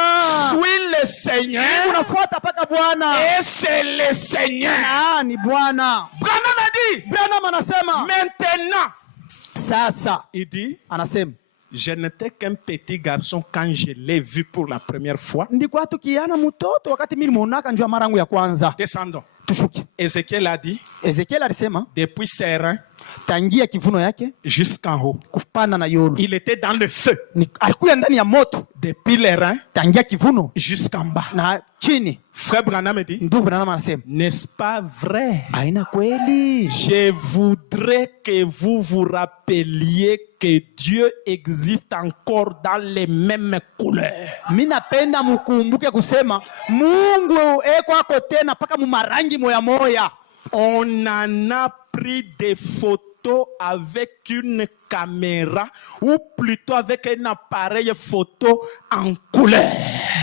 suit le Seigneur. Unafuata paka Bwana. Et c'est le Seigneur. Na ni Bwana. Branham a dit. Branham anasema. Maintenant. Sasa. Il dit. Anasema. Je n'étais qu'un petit garçon quand je l'ai vu pour la première fois. Ndikuwa tukiana mtoto wakati mimi nimeonaka njoo mara yangu ya kwanza. Descendons. Tushuke. Ézéchiel a dit. Ezekiel alisema. Depuis ses reins. Tangia kivuno yake. Jusqu'en haut. Kupanda na yulu. Il était dans le feu. Alikuwa ndani ya moto. Depuis les reins. Tangia kivuno. Jusqu'en bas. Na chini. Frère Branham dit. Ndugu Branham anasema. N'est-ce pas vrai? Aina kweli. Je voudrais que vous vous rappeliez que Dieu existe encore dans les mêmes couleurs. Mimi napenda mkumbuke kusema Mungu eko ako tena paka mumarangi moya moya. On en a pris des photos avec une caméra ou plutôt avec un appareil photo en couleur.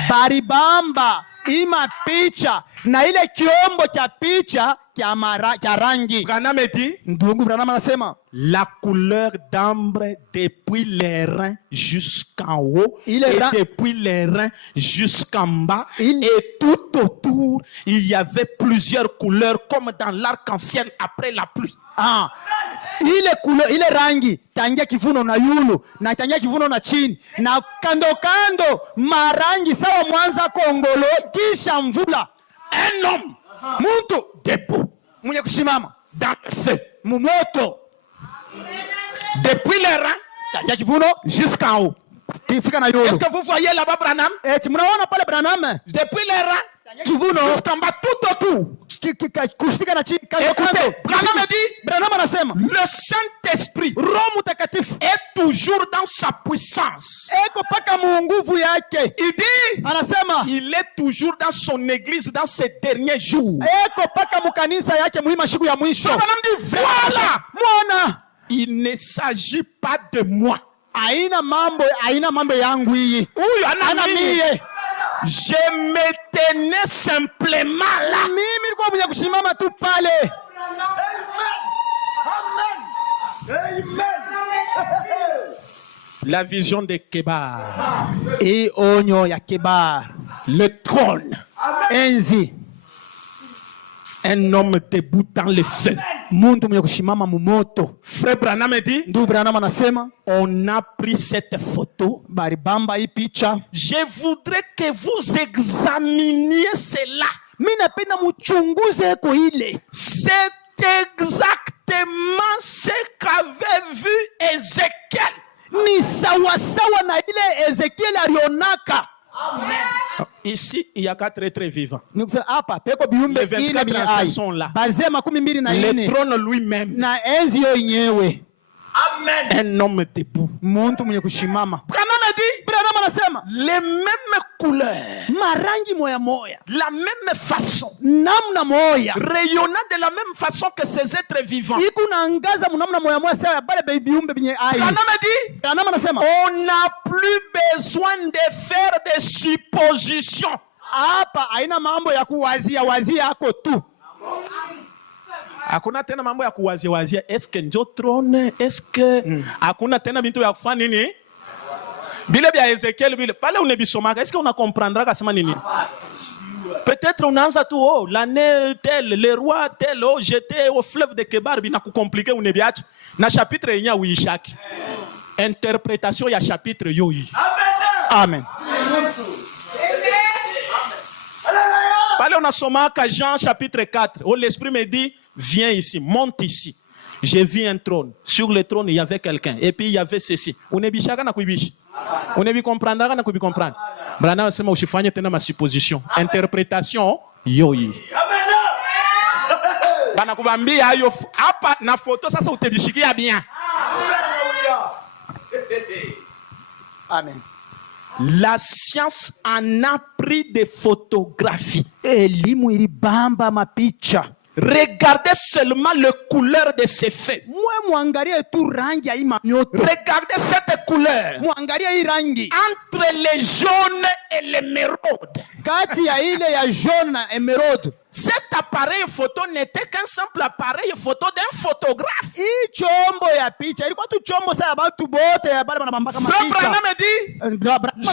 Baribamba ima picha na ile kiombo cha picha cha rangi. Branham dit. Ndugu Branham anasema la couleur d'ambre depuis les reins jusqu'en haut et depuis les reins jusqu'en bas et tout autour il y avait plusieurs couleurs comme dans l'arc-en-ciel après la pluie. Ah, ile rangi tangia kivuno na yulu na tangia kivuno na chini na kando kando marangi sawa mwanza kongolo kisha mvula. Un homme, muntu debout, mwenye kusimama dans le feu, mumoto, depuis les reins tangia kivuno jusqu'en haut. Est-ce que vous voyez là-bas Branham? Depuis les reins jusqu'en bas tout autour. Écoutez, Branham dit le Saint-Esprit est toujours dans sa puissance. Il dit il est toujours dans son église dans ces derniers jours. Branham dit voilà, il ne s'agit pas de moi. Aina mambo yangu hii. Huyu ana mie. Je me tenais simplement là. Mimi nilikuwa mwenye kusimama tu pale. La vision de Kebar. Et onyo ya Kebar. Le trône. Enzi. Un homme debout dans le feu. Muntu mwenye kusimama mumoto. Frère Branham dit. Ndugu Branham anasema. On a pris cette photo. Baribamba hii picha. Je voudrais que vous examiniez cela. Mimi napenda muchunguze ko ile. C'est exactement ce qu'avait vu Ézéchiel. Ni sawa sawa na ile Ezekiel alionaka. Amen. Ici, il y a 4 êtres vivants. Les 24 sont là. Le trône lui-même. Amen. Un homme debout. Branham dit les mêmes couleurs, la même façon, rayonnant de la même façon que ces êtres vivants. Branham dit on n'a plus besoin de faire des suppositions. Hakuna tena mambo ya kuwazia wazia, eske njo trone, eske hakuna tena bintu ya kufanya nini? Bile bia Ezekiel bile pale unebisomaka, eske una comprendra kasema nini? Peut-être unaanza tu oh l'année tel, le roi tel, oh j'étais au fleuve de Kebar bina ku compliquer unebiacha. Na chapitre yenya uishaki. Interprétation ya chapitre yo yi. Amen. Pale unasomaka Jean chapitre 4, où l'esprit me dit viens ici, monte ici. J'ai vu un trône. Sur le trône, il y avait quelqu'un. Et puis il y avait ceci. On est bichaka na kuibishi. On est comprendre na kuibi comprendre. Brana sema usifanye tena ma supposition. Interprétation yoyi. Bana kubambia ayo hapa na photo sasa utebishikia bien. Amen. La science en a pris des photographies. Elimu ilibamba mapicha. Regardez seulement les couleurs de ces feux. Regardez cette couleur. Entre les jaunes et l'émeraude. Cet appareil photo n'était qu'un simple appareil photo d'un photographe. Frère Branham dit,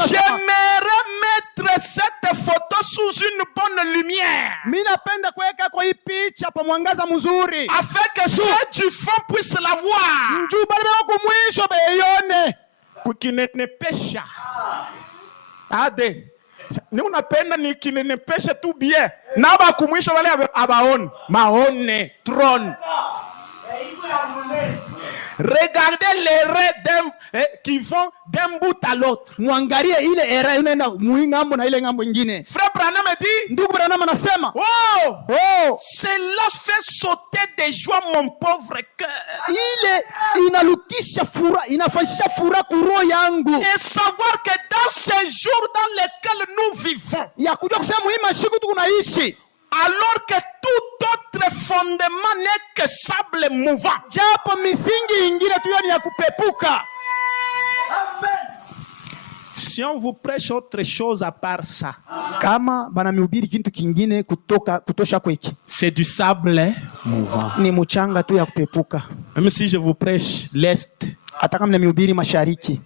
j'aimerais mettre cette photo sous une bonne lumière. Mimi napenda kuweka kwa hii picha pa mwangaza mzuri. Afin que ceux du fond puissent la voir. Njoo bale bako mwisho beione. Kukinenepesha. Ade. Ni unapenda ni kinenepesha tu bien. Na ba kumwisho wale abaone. Maone trône. Regardez les raies qui vont d'un bout à l'autre. Mwangalie ile era inaenda muingambo na ile ngambo nyingine. Frère Branham dit, ndugu Branham anasema, cela fait sauter de joie mon pauvre cœur. Ile inalukisha furaha, inafanyisha furaha kuroho yangu. Et savoir que dans ces jours dans lesquels nous vivons, ya kujua kusema muhimu mashiku tunaishi, alors que tout autre fondement n'est que sable mouvant. Japo misingi ingine tu ni ya kupepuka. Si on vous prêche autre chose à part ça, kama bana mihubiri kitu kingine kutosha kweki, c'est du sable mouvant. Ni mchanga tu ya kupepuka. Même si je vous prêche l'est, hata kama mihubiri mashariki,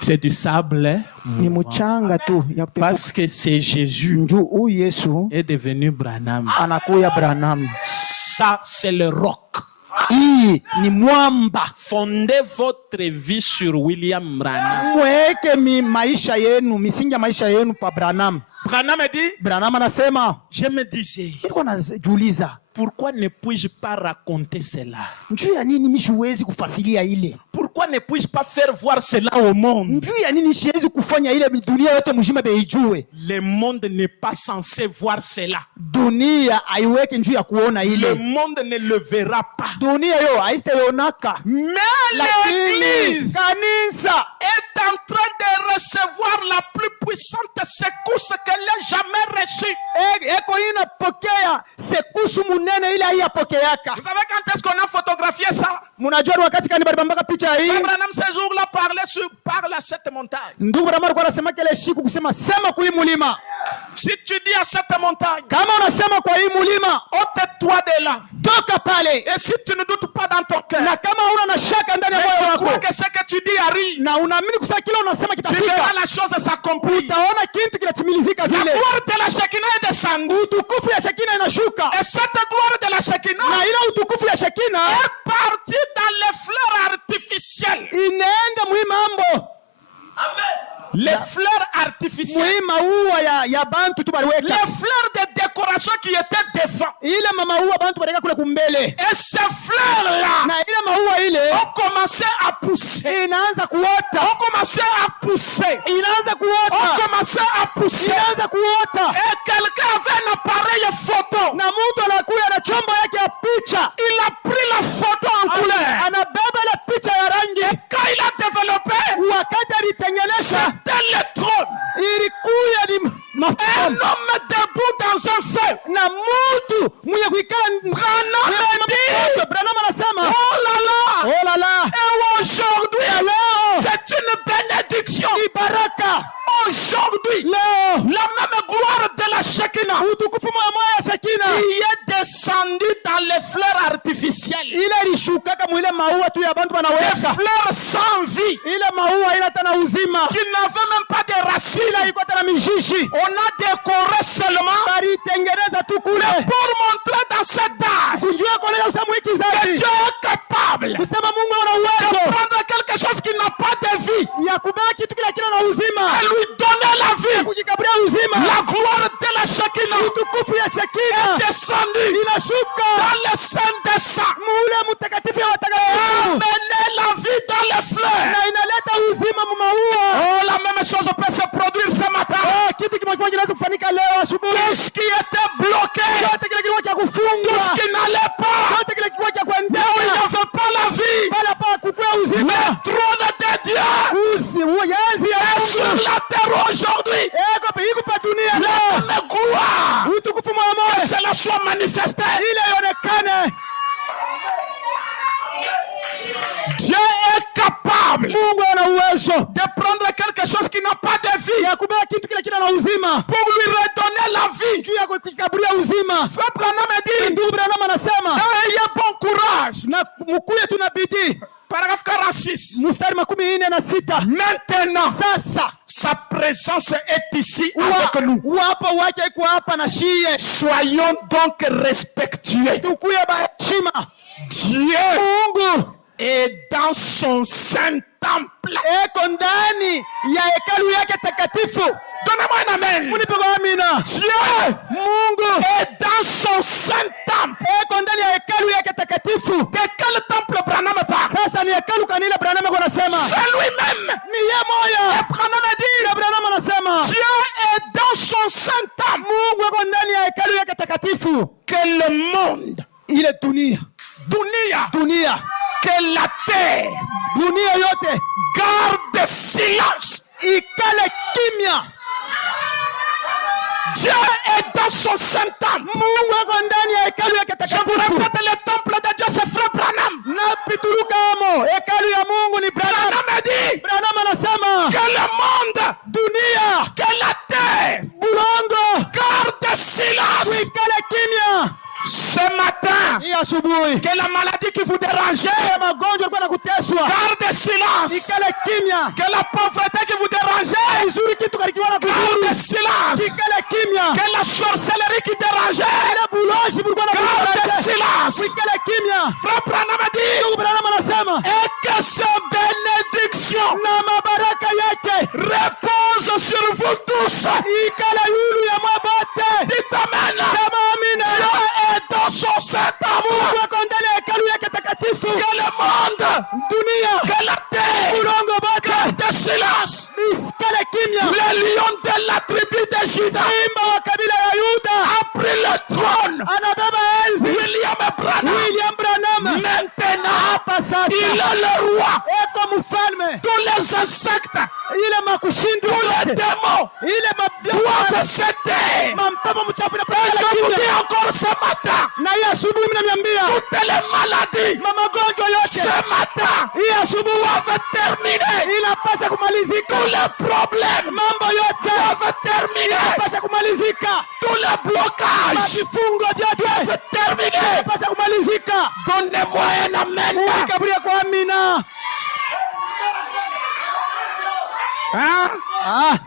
c'est du sable ni mchanga tu ya kupepuka. Parce que c'est Jésus njoo Yesu est devenu Branham. Anakuya Branham. Ça c'est le roc. Hii ni mwamba. Fondez votre vie sur William Branham. Mweke maisha yenu, misingi ya maisha yenu pa Branham. Branham dit, Branham anasema, je me disais, niko najiuliza, pourquoi ne puis-je pas raconter cela? Njoo ya nini mimi siwezi kufasilia ile? Pourquoi ne puis-je pas faire voir cela au monde? Njoo ya nini siwezi kufanya ile dunia yote mzima beijue? Le monde n'est pas censé voir cela. Dunia haiweke njoo ya kuona ile. Le monde ne le verra pas. Dunia yo haitaonaka. Mais l'église kanisa est en train de recevoir la plus puissante secousse qu'elle ait jamais reçue. Eko inapokea sekusu munene ile haiyapokeaka. Vous savez quand est-ce qu'on a photographié ça? Munajua wakati gani balibambaka picha hii? Abraham ce jour-là parle à cette montagne. Ndugu Branham alikuwa anasema kile siku kusema sema kwa hii mulima. Si tu dis à cette montagne, kama unasema kwa hii mulima, ôte-toi de là. Toka pale. Et si tu ne doutes pas dans ton cœur, na kama una na shaka ndani ya moyo wako, crois que ce que tu dis arrive, na unaamini kusema kile unasema kitafika, tu verras la chose s'accomplir. Utaona kitu kinatimilizika vile. La gloire de la Shekinah est descendue. Utukufu ya Shekinah inashuka. Et cette gloire de la Shekinah, na ile utukufu ya Shekinah est partie dans les fleurs artificielles. Inaenda muhimambo. Amen. Les fleurs artificielles. Ya bantu tu baliweka. Les fleurs de décoration qui étaient devant. Ile maua bantu baleka kule kumbele. Et ces fleurs là, na ile maua ile ont commencé à pousser. Inaanza kuota. Ont commencé à pousser. Inaanza kuota. Ont commencé à pousser. Inaanza kuota. Et quelqu'un avait un appareil photo. Na mtu anakuya na chombo yake ya picha. Il a pris la photo en couleur. Anabeba la picha ya rangi. Et quand il a développé, wakati alitengeneza le trône, ilikuya ni un homme debout dans un feu. Na mtu mwenye kuikala Branham anasema, oh là là, et aujourd'hui c'est une bénédiction. Ni baraka. Aujourd'hui, la même gloire de la Shekinah qui est descendue dans les fleurs artificielles. Les fleurs sans vie, qui n'avaient même pas de racines. On a décoré seulement pour montrer dans cette âge que Dieu est capable de prendre quelque chose qui n'a pas de vie et lui donner la vie. La gloire de la Shekinah est descendue dans le sein des saints. Amener la vie dans les fleurs. Oh, la même chose peut se produire ce matin. Tout ce qui était bloqué, tout ce qui n'allait pas, il n'y avait pas la vie. Le trône de Dieu est sur la terre aujourd'hui. La même gloire, que cela soit manifesté. Dieu est capable de prendre quelque chose qui n'a pas de vie pour lui redonner la vie. Frère Branham dit, ayez bon courage. Paragraphe 46. Maintenant, Sa présence est ici avec nous. Uwapo wake iko hapa na shie. Soyons donc respectueux. Tukuye baheshima. Dieu Mungu est dans son saint temple. eko ndani ya hekalu yake takatifu. Donnez-moi un amen. Munipe kwa amina. Dieu Mungu est dans son saint temple. eko ndani ya hekalu yake takatifu. De quel temple Branham parle? Sasa ni hekalu kanile Branham kwa nasema. C'est lui-même. Ni ye moya. Et Branham dit, Branham anasema Dieu est dans son saint temple. Mungu eko ndani ya hekalu yake takatifu. Que le monde, Ile dunia, que la terre dunia yote garde silence. ikale kimya. Dieu est dans son saint temple. Mungu eko ndani ya hekalu yake Je vous takatifu. répète, le temple de Dieu, c'est frère Branham. Na pituruka amo hekalu ya Mungu ni Branham. Branham dit Branham anasema que le monde, dunia, que la terre bulongo garde silence. ikale kimya. Ce matin, Hii asubuhi que la maladie qui vous dérangeait ya magonjwa yalikuwa nakuteswa garde silence. ikale kimya. Que la pauvreté qui vous dérangeait Vizuri kitu kalikiwa na garde kuzuri silence. ikale kimya. Que la sorcellerie qui dérangeait Ile buloshi bulikuwa na garde kuzuri silence. ikale kimya. Frère Branham dit Branham anasema et que ces bénédictions na mabaraka yake repose sur vous tous. ikale yulu ya mwabote. Dites amen. Sema amina. Dieu est dans son saint temple. Mungu eko ndani ya hekalu yake takatifu. Que le monde, Dunia, que la terre bulongo bote garde silence. isikale kimya. Le lion de la tribu de Juda Simba wa kabila ya Yuda a pris le trône. anabeba enzi. William Branham. William Branham Maintenant, hapa sasa il est le roi. eko mfalme. Tous les insectes, Ile makushindu tous les yote, démons ile doivent se taire. mampepo mchafu na Et je vous kimya. dis encore ce matin, Na hii asubuhi mnaniambia toutes les maladies magonjwa yote ce matin hii asubuhi doivent terminer. inapasa kumalizika. Tous les problèmes Mambo yote doivent terminer. inapasa kumalizika. Tous les blocages Vifungo vyote doivent terminer. inapasa kumalizika. Donnez-moi un amen. Kaburia kwa amina. Hein? Ah,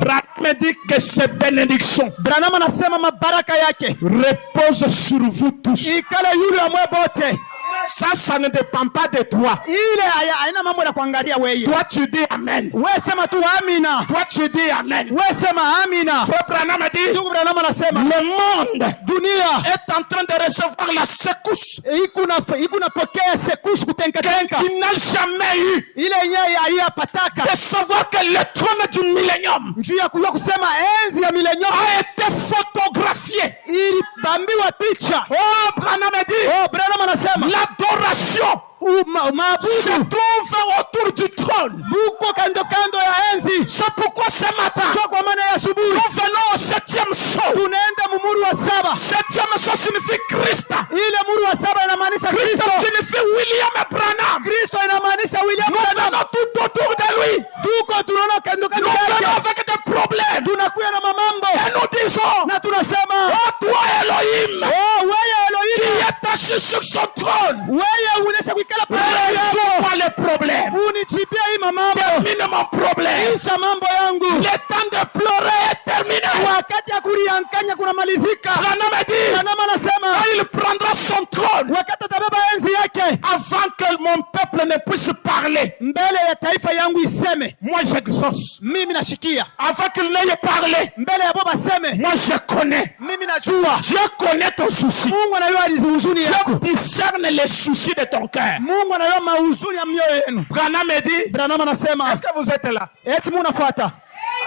Branham dit que ces bénédictions Branham anasema mabaraka yake reposent sur vous tous. ikale yule ya mwe bote. Ça ne dépend pas de toi. Ile haina mambo ya kuangalia wewe. Toi, tu dis Amen. Wewe sema tu amina. Toi, tu dis Amen. Wewe sema amina. Frère Branham dit, Ndugu Branham anasema le monde dunia est en train de recevoir la secousse ikuna pokea sekusu kutenka tenka. qu'il n'a jamais eu Ile yenyewe haiyapataka. de savoir que le trône du millénium Njuu ya kujua kusema enzi ya millennium a été photographié. ilibambiwa picha. Oh, Branham dit, Oh, Branham anasema l'adoration se maabudu trouve autour du trône. buko kando kando ya enzi. C'est pourquoi ce matin, Cho kwa maana ya asubuhi nous venons au 7e saut. tunaenda mumuru wa saba. 7e saut signifie Christ. Ile muru wa saba inamaanisha Christ Kristo. signifie William Branham. Kristo inamaanisha William Nous Branham. venons tout autour de lui. Tuko tunaona kando kando Nous venons yake. avec des problèmes. Tunakuya na mamambo Et nous disons, na tunasema oh toi Elohim, oh, wewe qui Elohim, est assis sur son trône, wewe unesha kuikala pale yako. résout-moi les problèmes. Unijibia hii mamambo. Termine mon problème. Isha mambo yangu. Le temps de pleurer est terminé. Wakati ya kuliankanya kunamalizika. Branham dit, Branham anasema quand il prendra son trône, wakati atabeba enzi yake avant que mon peuple ne puisse parler, mbele ya taifa yangu iseme, moi j'exauce. mimi nashikia. Avant qu'il n'aille parler, Mbele ya baba aseme, moi je connais. mimi najua. Dieu connaît ton souci. Mungu anajua huzuni yako. Dieu discerne les soucis de ton cœur. Mungu anajua mahuzuni ya mioyo yenu. Branham dit, Branham anasema, est-ce que vous êtes là? eti munafuata.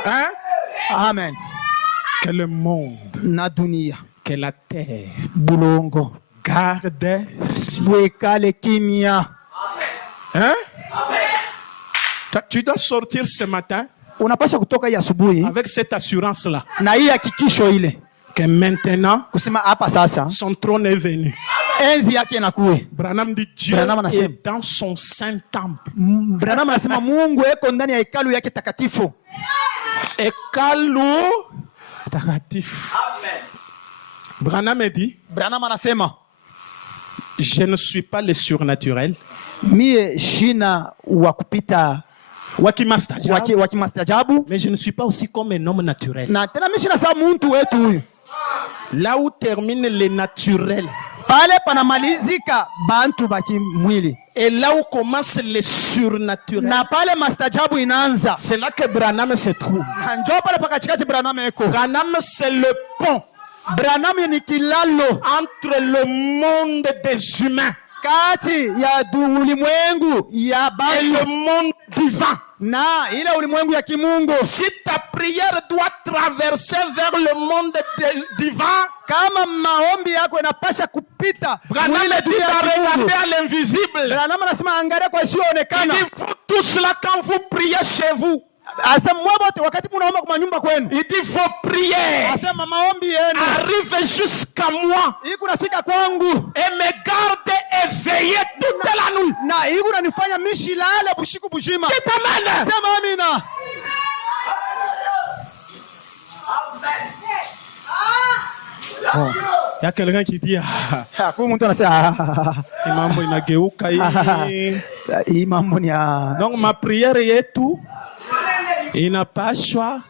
Hein? Amen. Que le monde, Na dunia que la terre bulongo garde. bwekale kimya. Hein? Tu dois sortir ce matin Unapasha kutoka hii asubuhi avec cette assurance-là na hii hakikisho ile que maintenant kusema hapa sasa son trône est venu. enzi yake inakuwe. Branham dit Dieu Branham anasema, est dans son saint temple. Branham anasema Mungu eko ndani ya hekalu yake takatifu. Hekalu takatifu. Branham dit, Branham anasema je ne suis pas le surnaturel. mie shina wa kupita wakimastajabu. wakimastajabu. Mais je ne suis pas aussi comme un homme naturel. Na tena mimi sina sawa muntu wetu huyu. Là où termine le naturel, Pale panamalizika bantu bakimwili. et là où commence le surnaturel, Na pale mastajabu inaanza. c'est là que Branham se trouve. Na njoo pale pakachikati Branham eko. Branham, c'est le pont Branham ni kilalo entre le monde des humains kati ya ulimwengu ya et bantu le monde divin. na ile ulimwengu ya kimungu. Si ta prière doit traverser vers le monde divin, Kama maombi yako inapasha kupita Branham mwile dit dunia ya à kimungu. regarder à l'invisible. Branham anasema angalia kwa Il isiyoonekana. dit vous tous là quand vous priez chez vous. Asema mwabote wakati munaomba kwa nyumba kwenu. Il dit vos prières Asema maombi yenu arrivent jusqu'à moi iko nafika kwangu et me gardent éveillé toute la nuit. na iko nanifanya mishilale bushiku bushima. Dites amen. Sema amina. Il y a quelqu'un qui dit Kwa mtu anasema mambo inageuka hii. hii mambo ni ya Donc ma prière yetu inapashwa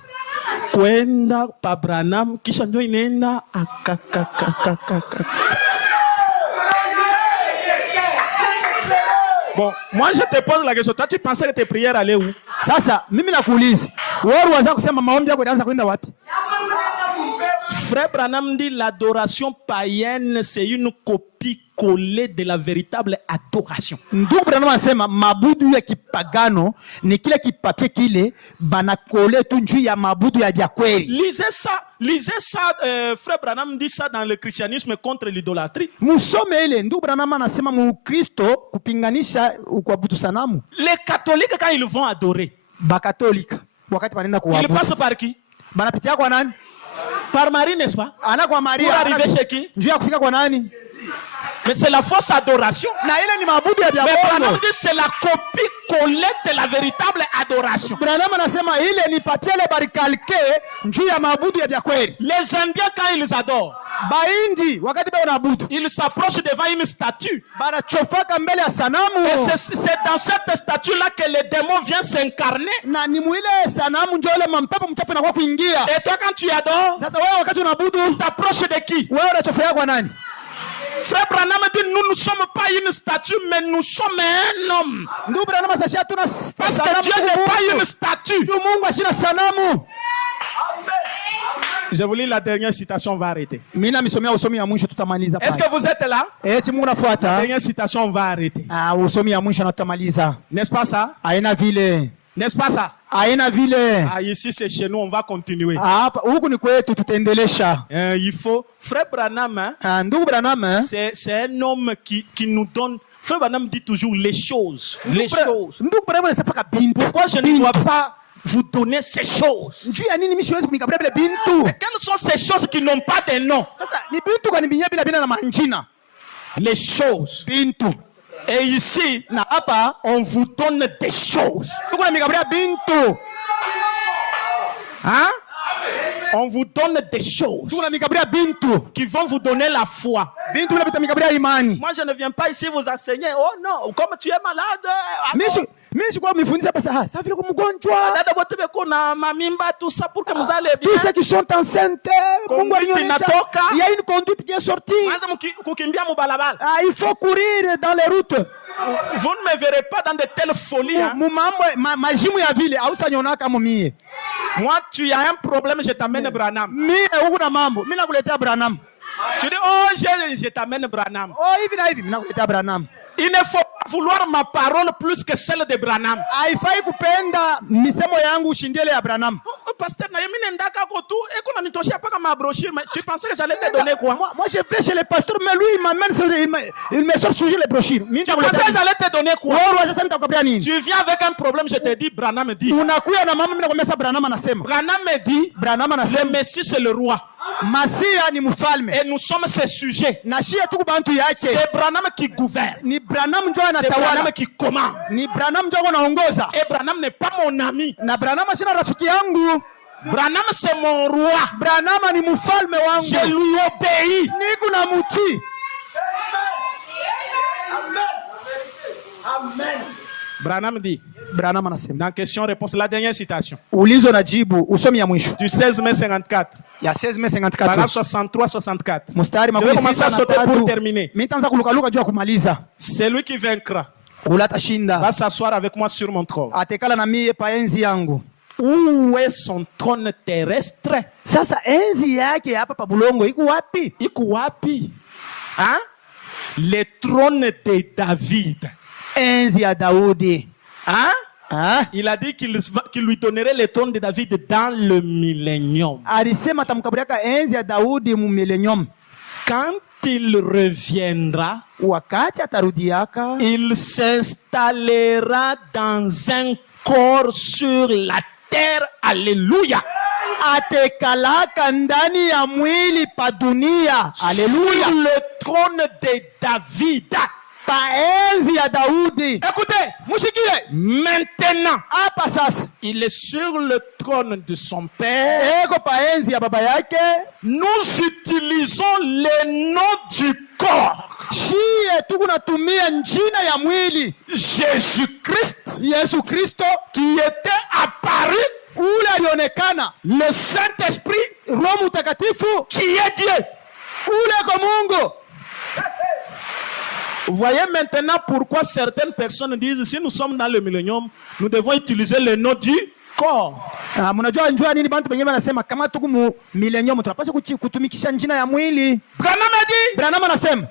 kwenda pa Branham kisha ndio inaenda akakakakaka. Bon, moi je te pose la question. Toi tu pensais que tes prières allaient où? sasa. Mimi nakuuliza wewe unaanza kusema maombi yako inaanza kwenda wapi? Frère Branham dit l'adoration païenne c'est une copie collée de la véritable adoration. Ndugu Branham anasema mabudu ya kipagano ni kile kipapie kile banakole tu njuu ya mabudu ya vya kweli. Lisez ça, frère Branham dit ça dans le christianisme contre l'idolâtrie. Musome ile. Ndugu Branham anasema Mukristo kupinganisha kuabudu sanamu. Les catholiques quand ils vont adorer, Bakatolika wakati wanaenda ils kuabudu passent par qui? banapitia kwa nani? Par Marie, n'est-ce pas? Ana kwa Maria. Pour arriver chez qui? Njuu ya kufika kwa nani? Mais c'est la fausse adoration. Na ile ni mabudu ya vya Mais Branham bongo. dit c'est la copie collée de la véritable adoration. Branham anasema ile ni papie ile barikalke njuu ya mabudu ya vya kweli. Les Indiens quand ils adorent, Baindi wakati bao naabudu ils s'approchent devant une statue. banachofaka mbele ya sanamu. Et c'est dans cette statue-là que les démons viennent s'incarner. Na ni mwile sanamu njoo ile mampepo mchafu inakuwa kuingia. Et toi quand tu adores, Sasa wewe wakati unaabudu tu t'approches de qui? wewe unachofia kwa nani? Frère Branham dit nous ne sommes pas une statue mais nous sommes un homme. Ndugu Branham sasa hatuna Parce que Dieu n'est pas une statue. tu Mungu asina sanamu. Je vous lis la dernière citation, on va arrêter. Mimi na misomea usomi ya mwisho tutamaliza Est-ce pale. que vous êtes là? Eti Mungu La nafuata. dernière citation, on va arrêter. Usomi ya mwisho na tutamaliza. N'est-ce pas ça? Haina vile. N'est-ce pas ça? Haina vile. Ah, ici c'est chez nous, on va continuer. Hapa huku ni kwetu tutaendelesha. Il faut. Frère Branham, hein, Ndugu Branham c'est un homme qui nous donne. Frère Branham dit toujours les choses. Les choses. Ndugu Branham anasema paka bintu. Pourquoi je ne dois pas vous donner ces choses? Njuu ya nini mimi siwezi kumikabila bila bintu? Mais quelles sont ces choses qui n'ont pas de nom? Sasa ni bintu gani binya bila bina na manjina? Les choses. Bintu. Et ici, Na hapa on vous donne des choses. tuko na mikabila bintu. Hein? On vous donne des choses Tuko na mikabila bintu. qui vont vous donner la foi. Bintu bila mikabila imani. Moi, je ne viens pas ici vous enseigner. Oh non, comme tu es malade. Mimi sikuwa mifundisha hapa sasa vile kwa mgonjwa. Dada wote beko na mamimba tout ça pour que vous allez bien. Tous ceux qui sont enceintes, Mungu alionyesha. Il y a une conduite qui est sortie. Kwanza kukimbia mubalabala. Il faut courir dans les routes. Vous ne me verrez pas dans de telles folies. Hein? Majimu ya vile hautaniona kama mie. Moi, tu as un problème, je t'amène Branham. Mie huko na mambo. Mimi nakuletea Branham. Tu dis, oh, je t'amène Branham. Oh, hivi na hivi, mimi nakuletea Branham. Il ne faut pas vouloir ma parole plus que celle de Branham. Haifai kupenda misemo yangu ushindie ile ya Branham. Pasteur, na yemi nendaka ko tu et qu'on a nitoshia pas ma brochure, mais tu pensais que j'allais te donner quoi? Moi je vais chez le pasteur, mais lui il m'amène, il me sort toujours les brochures. Tu pensais que j'allais te donner quoi? Tu viens avec un problème, je te dis, Branham me dit. Unakuya na mama mimi nakwambia sasa Branham anasema. Branham me dit, Branham anasema le Messie c'est le roi. Masia ni mfalme. Et nous sommes ses sujets. Na shia tuko bantu yake. C'est Branham qui gouverne. Ni Branham ndio C'est anatawala. Branham qui commande. Ni Branham ndio anaongoza. Et Branham n'est pas mon ami. Na Branham sina rafiki yangu. Branham c'est mon roi. Branham ni mfalme wangu. Je lui obéis. Niko na muti. Amen. Branham dit, Branham anasema. dans question-réponse, la dernière citation, Ulizo na jibu, usomi ya mwisho. du 16 mai 54, Ya 16 mai paragraphe 54. 63-64. Mustari Je vais commencer à sauter pour 63. terminer. Mimi nitaanza kuluka juu ya kumaliza. Celui qui vaincra Ula atashinda. va s'asseoir avec moi sur mon trône. Atekala na mie pa enzi yangu. Où est son trône terrestre? Sasa enzi yake hapa pa bulongo iko wapi? Iko wapi? Hein? Le trône de David. Enzi ya Daudi. Hein? Ah? Il a dit qu'il lui donnerait le trône de David dans le millénium. Alisema tamkaburiaka enzi ya Daudi mu millennium. Quand il reviendra, Wakati atarudiaka, il s'installera dans un corps sur la terre. Alléluia. atekalaka ndani ya mwili pa dunia. Haleluya. Sur le trône de David. Pa enzi ya Daudi. Écoutez, Mushikie. maintenant, Hapa sasa. il est sur le trône de son père. Eko pa enzi ya baba yake. Nous utilisons le nom du corps. Shie tukunatumia njina ya mwili. Jésus-Christ, Yesu Kristo qui était apparu, ule alionekana. le Saint-Esprit, Roho Mtakatifu qui est Dieu. ule ko Mungu. Vous voyez maintenant pourquoi certaines personnes disent, si nous sommes dans le millénium, nous devons utiliser le nom du corps. Mnajua njua nini bantu benyewe wanasema kama tuku mu millennium tunapaswa kutumikisha njina ya mwili. Branham a dit, Branham anasema,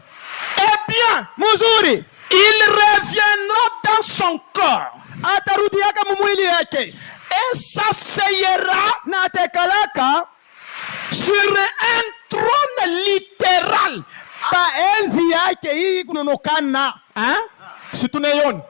eh bien, mzuri, il reviendra dans son corps atarudiaka mu mwili yake et s'asseyera na atekalaka sur un trône littéral. pa enzi yake hii kunonokana. Hein? Si tu n'es yon.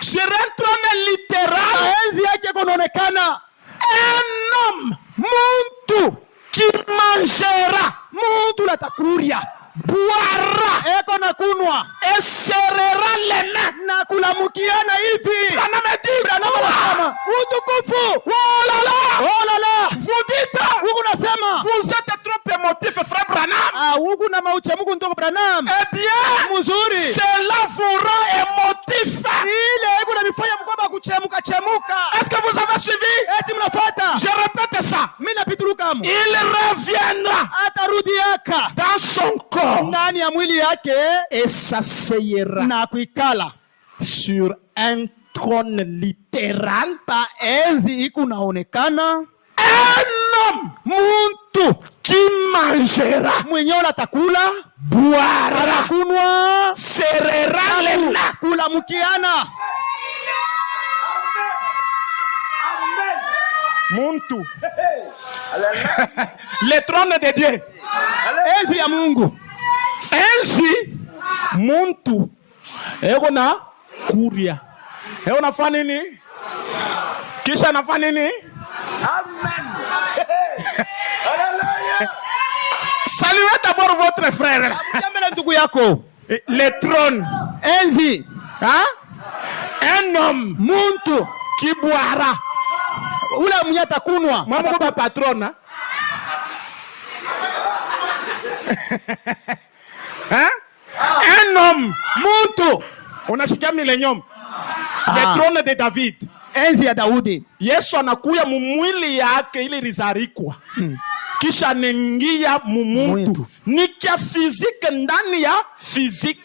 Sur un trône Pa littéral, enzi yake kunaonekana un homme muntu, qui mangera, muntu latakuria, boira eko na kunwa et serrera les mains. na kulamukiana hivi. Branham a dit, Branham anasema, utukufu. oh là là, Oh la la. vous dites, Huku nasema, vous êtes trop émotif, frère Branham. huku na mauche Mungu ntoko Branham. Eh bien, Mzuri. cela vous rend émotif. Ile hebu nanifanya mkoba kuchemuka chemuka. Est-ce que vous avez suivi? Eti mnafuata. Je répète ça. Mimi napituruka hapo. Il reviendra Atarudiaka dans son corps ndani ya mwili yake et s'asseyera na kuikala sur un trône littéral. pa enzi iku naonekana Un homme muntu qui mangera, mwenyewe atakula, boira, anakunwa, serrera les mains. kulamukiana. Muntu. Le trône de Dieu. Enzi ya Mungu. Enzi muntu. Eko na kuria. Eko nafanya nini? Kisha nafanya nini? Saluez d'abord votre frère. Jamela ndugu yako. Le trône. Enzi Hein? Un homme muntu qui boira. ule mwenye atakunwa. Moi, mon patron. Hein? Hein? Un homme. Muntu Unasikia millennium. Le trône de David. enzi ya Daudi. Yesu anakuya mumwili yake ili rizarikwa. Kisha anaingia mumuntu. Mwitu. Ni kia fiziki ndani ya fiziki.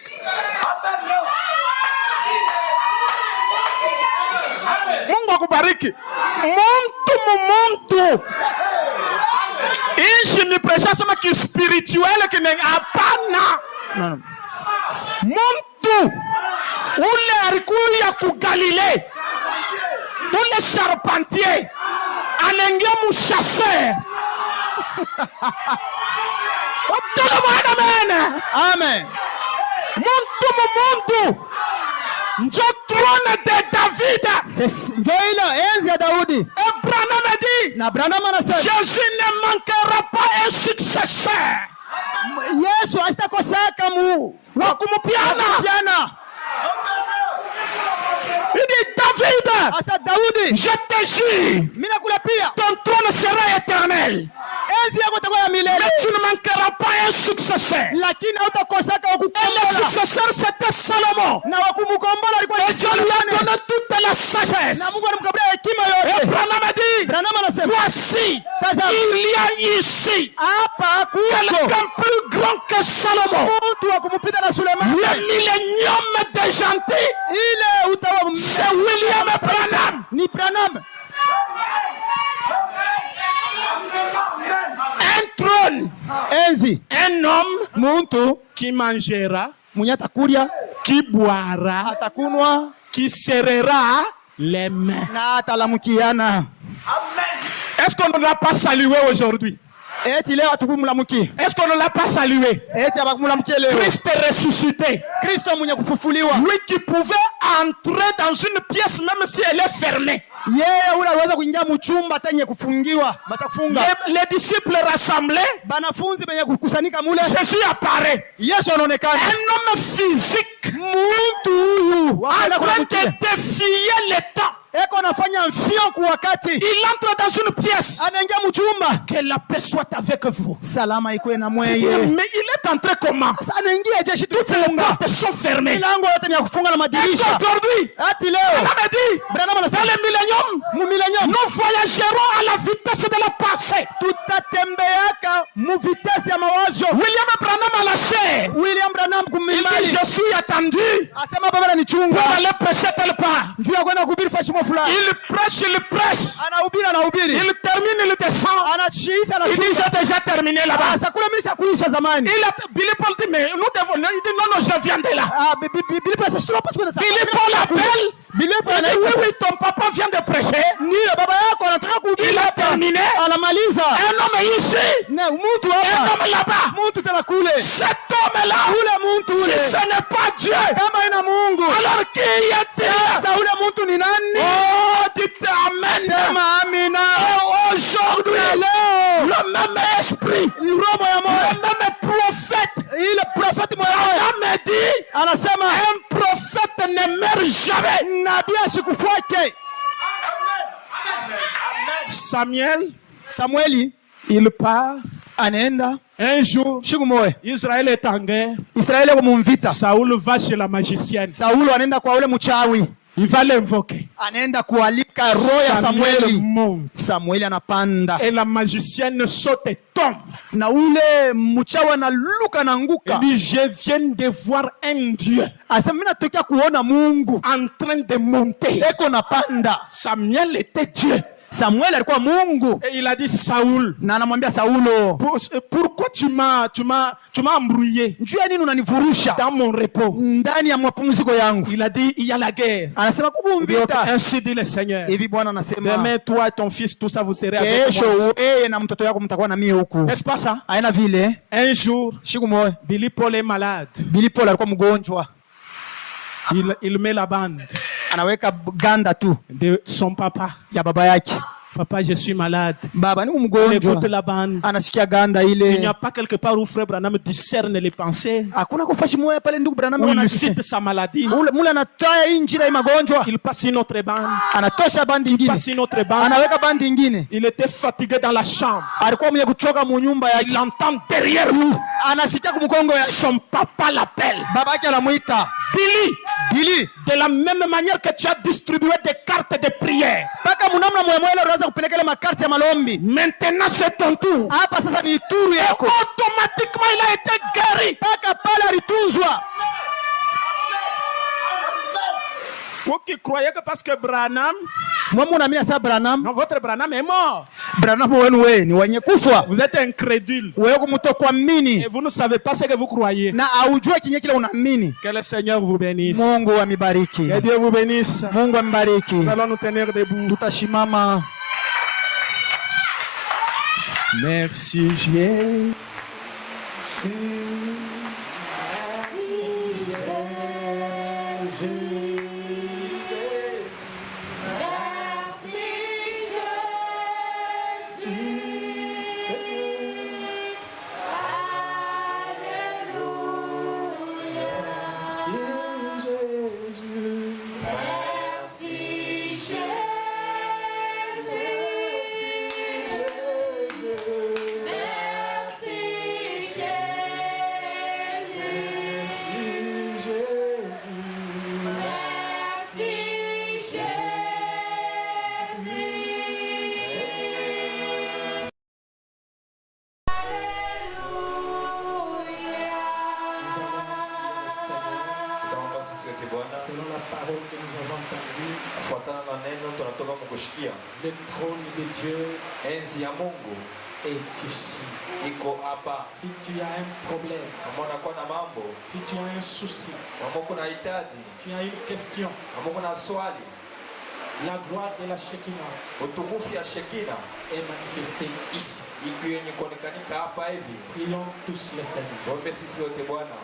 Mungu akubariki. Muntu. Ishi ni presha sema kispirituele kine hapana. Muntu ule alikuya ku Galilei. Ule charpentier anaingia muchasseur. Waptolo mwana. Amen. Muntu. Njo trône de David. Ndio ile enzi ya Daudi. Et Branham a dit, Na Branham anasema Jésus ne manquera pas un successeur. Yesu asitakosaka mu Wa kumupiana. jana. Il dit, David, Asa Daudi, je te jure, mimi nakula pia ton trône sera éternel. enzi yako itakuwa ya milele, Mais tu ne manqueras pas un successeur. lakini hautakosaka Et le wakukombola. successeur, c'était Salomon. Na wakumkombola alikuwa Et Dieu lui a donné toute la sagesse. na Mungu alimkabia hekima Et yote. Branham a dit, Branham anasema voici, Tazama. il y a ici hapa kuko quelqu'un plus grand que Salomon. mtu wa kumpita na Sulemani. Le millénium des gentils, Ile utawa c'est William Branham. ni Branham. Un trône, Enzi un homme muntu qui mangera, mwenye atakuria, qui boira, atakunwa qui serrera les mains. na atalamukiana. Est-ce qu'on ne l'a pas salué aujourd'hui? Eti leo atukumulamki, Est-ce qu'on ne l'a pas salué? eti abakumulamukie leo. Christ est ressuscité. Kristo mwenye kufufuliwa, Lui qui pouvait entrer dans une pièce même si elle est fermée. yeye ule aliweza kuingia mchumba hata yenye kufungiwa, bachafunga. Les disciples rassemblés, Banafunzi benye kukusanyika mule, Jésus apparaît. Yesu anaonekana. Un homme physique Mtu huyu en wakaenda train kumkutia, de défier le temps. eko anafanya mfio kwa wakati, Il entre dans une pièce. anaingia mchumba. Que la paix soit avec vous. Salama ikuwe na Mais mweye. il est entré comment? Sasa anaingia jeshi Les tufunga, portes sont fermées. milango yote ni ya kufunga na Est-ce madirisha. qu'aujourd'hui, Hati on leo avait dit, Branham dans anasema le millénium, mumilenium nous voyagerons à la vitesse de la pensée. tutatembeaka muvitesi ya mawazo. William Branham à la chair. William Branham Il dit, kumimali je suis attendu asema baba ni pour chunga aller prêcher tel part. njuu ya kwenda kuhubiri fashimo fulani, Il prêche, anahubiri, il termine, il descend. anashiisha, Il dit, anashuka. j'ai déjà terminé là-bas. Sasa kule milisha kuisha zamani. Billy Paul dit, mais nous devons. Il dit, non, non, je viens de là. Billy Paul sasa tunapaswa kwenda sasa. Billy Paul appelle. Billy Paul Il dit, oui, oui, ton papa vient de prêcher. ndio baba yako anataka kuhubiri Il a hapa. terminé. Anamaliza. Un homme ici, Na mtu un hapa, homme là-bas. mtu tena kule. Cet homme-là, Ule mtu si ule ce n'est pas Dieu, kama ina Mungu, alors qui est-il? sasa ule mtu ni nani? Oh, dites Amen. Sema amina. Et aujourd'hui, Leo le même esprit, roho ya moyo, le même prophète, ile profeti moyo Abraham dit, anasema un prophète ne meurt jamais. nabii asikufuate. Samueli Il part. anaenda Un jour, siku moja, Israël est en guerre. Israeli ko mumvita. Saoul va chez la magicienne. Saulo anaenda kwa ule mchawi, Il va l'invoquer. anaenda kualika roho ya Samuel Samueli. monte. Samueli anapanda Et la magicienne saute et tombe. na ule mchawi analuka na Il nguka, dit, je viens de voir un Dieu asema mimi natokea kuona Mungu en train de monter. eko napanda. Samuel était Dieu. Samueli alikuwa Mungu Et il a dit, Saoul, na anamwambia Saulo, pourquoi tu m'as embrouillé njoo ya nini unanivurusha dans mon repos? ndani ya mapumziko yangu? Il a dit, il y a la guerre. Anasema Il dit, kubumvita ainsi dit le Seigneur. hivi. Bwana anasema Demain, toi et ton fils, tout ça, vous serez avec kesho moi. wewe na mtoto yako mtakuwa na mie huku. N'est-ce pas ça? Aina vile Un jour, siku moja Billy Paul est malade. Billy Paul alikuwa mgonjwa, Il met la bande anaweka ganda tu de son papa. ya baba yake. Papa, je suis malade. Baba ni Il écoute mgonjwa, la bande. anasikia ganda Il n'y ile. a pas quelque part où Frère Branham discerne les pensées, Hakuna kufashi moya pale, ndugu Branham où il anasikia. cite sa maladie. Mule anatoa hii njira ya magonjwa, Il passe une autre bande. anatosha bandi Il ingine, passe une autre bande. anaweka bandi ingine. Il était fatigué dans la chambre. Alikuwa mwenye kuchoka mu nyumba Il yake, entend derrière lui. anasikia kumkongo ya Son papa l'appelle. baba yake, anamuita Billy, Billy. de la même manière que tu as distribué des cartes de prière, Paka munamna moya moya ile unaweza kupeleka ile makarti ya malombi. maintenant c'est ton tour. Hapa sasa ni turu yako. Automatiquement, il a été guéri. Paka pale alitunzwa. Vous qui croyez que parce que Branham, Mwamu unaamini sasa Branham? non, votre Branham est mort. Branham wenu wewe ni wenye kufa. Vous êtes incrédule. Wewe kumtokuamini Et vous ne savez pas ce que vous croyez. na aujue kinye kile unaamini. Que le Seigneur vous bénisse. Mungu amibariki. Que Dieu vous bénisse. Mungu amibariki. Nous allons nous tenir debout. Tutashimama. Merci Jésus. kushikia. Le trône de Dieu Enzi ya Mungu est ici. iko hapa. Si tu as un problème, Kama unakuwa na mambo, si tu as un souci, kama kuna hitaji, si tu as une question, kama kuna swali, la gloire de la Shekinah utukufu ya Shekina est manifestée ici. iko yenye kuonekanika hapa hivi. Prions tous le Seigneur. Tuombe sisi wote Bwana.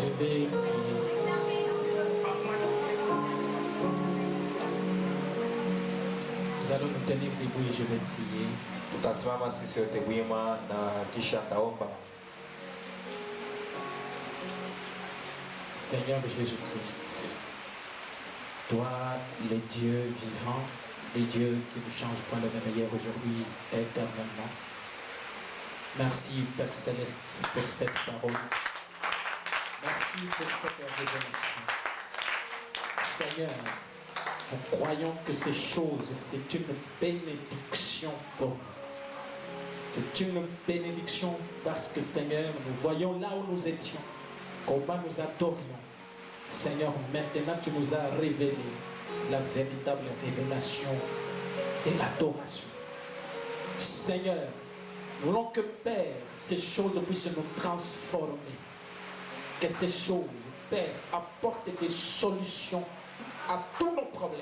Je vais prier. Nous allons nous tenir debout et je vais prier. Tutasimama sisi wote wima na kisha taomba. Seigneur Jésus-Christ, toi, le Dieu vivant, le Dieu qui ne change pas le même hier, aujourd'hui et éternellement. Merci, Père Céleste, pour cette parole. Merci pour cette révélation. Seigneur, nous croyons que ces choses, c'est une bénédiction pour nous. C'est une bénédiction parce que, Seigneur, nous voyons là où nous étions, comment nous adorions. Seigneur, maintenant tu nous as révélé la véritable révélation et l'adoration. Seigneur, nous voulons que, Père, ces choses puissent nous transformer. Que ces choses, Père, apportent des solutions à tous nos problèmes.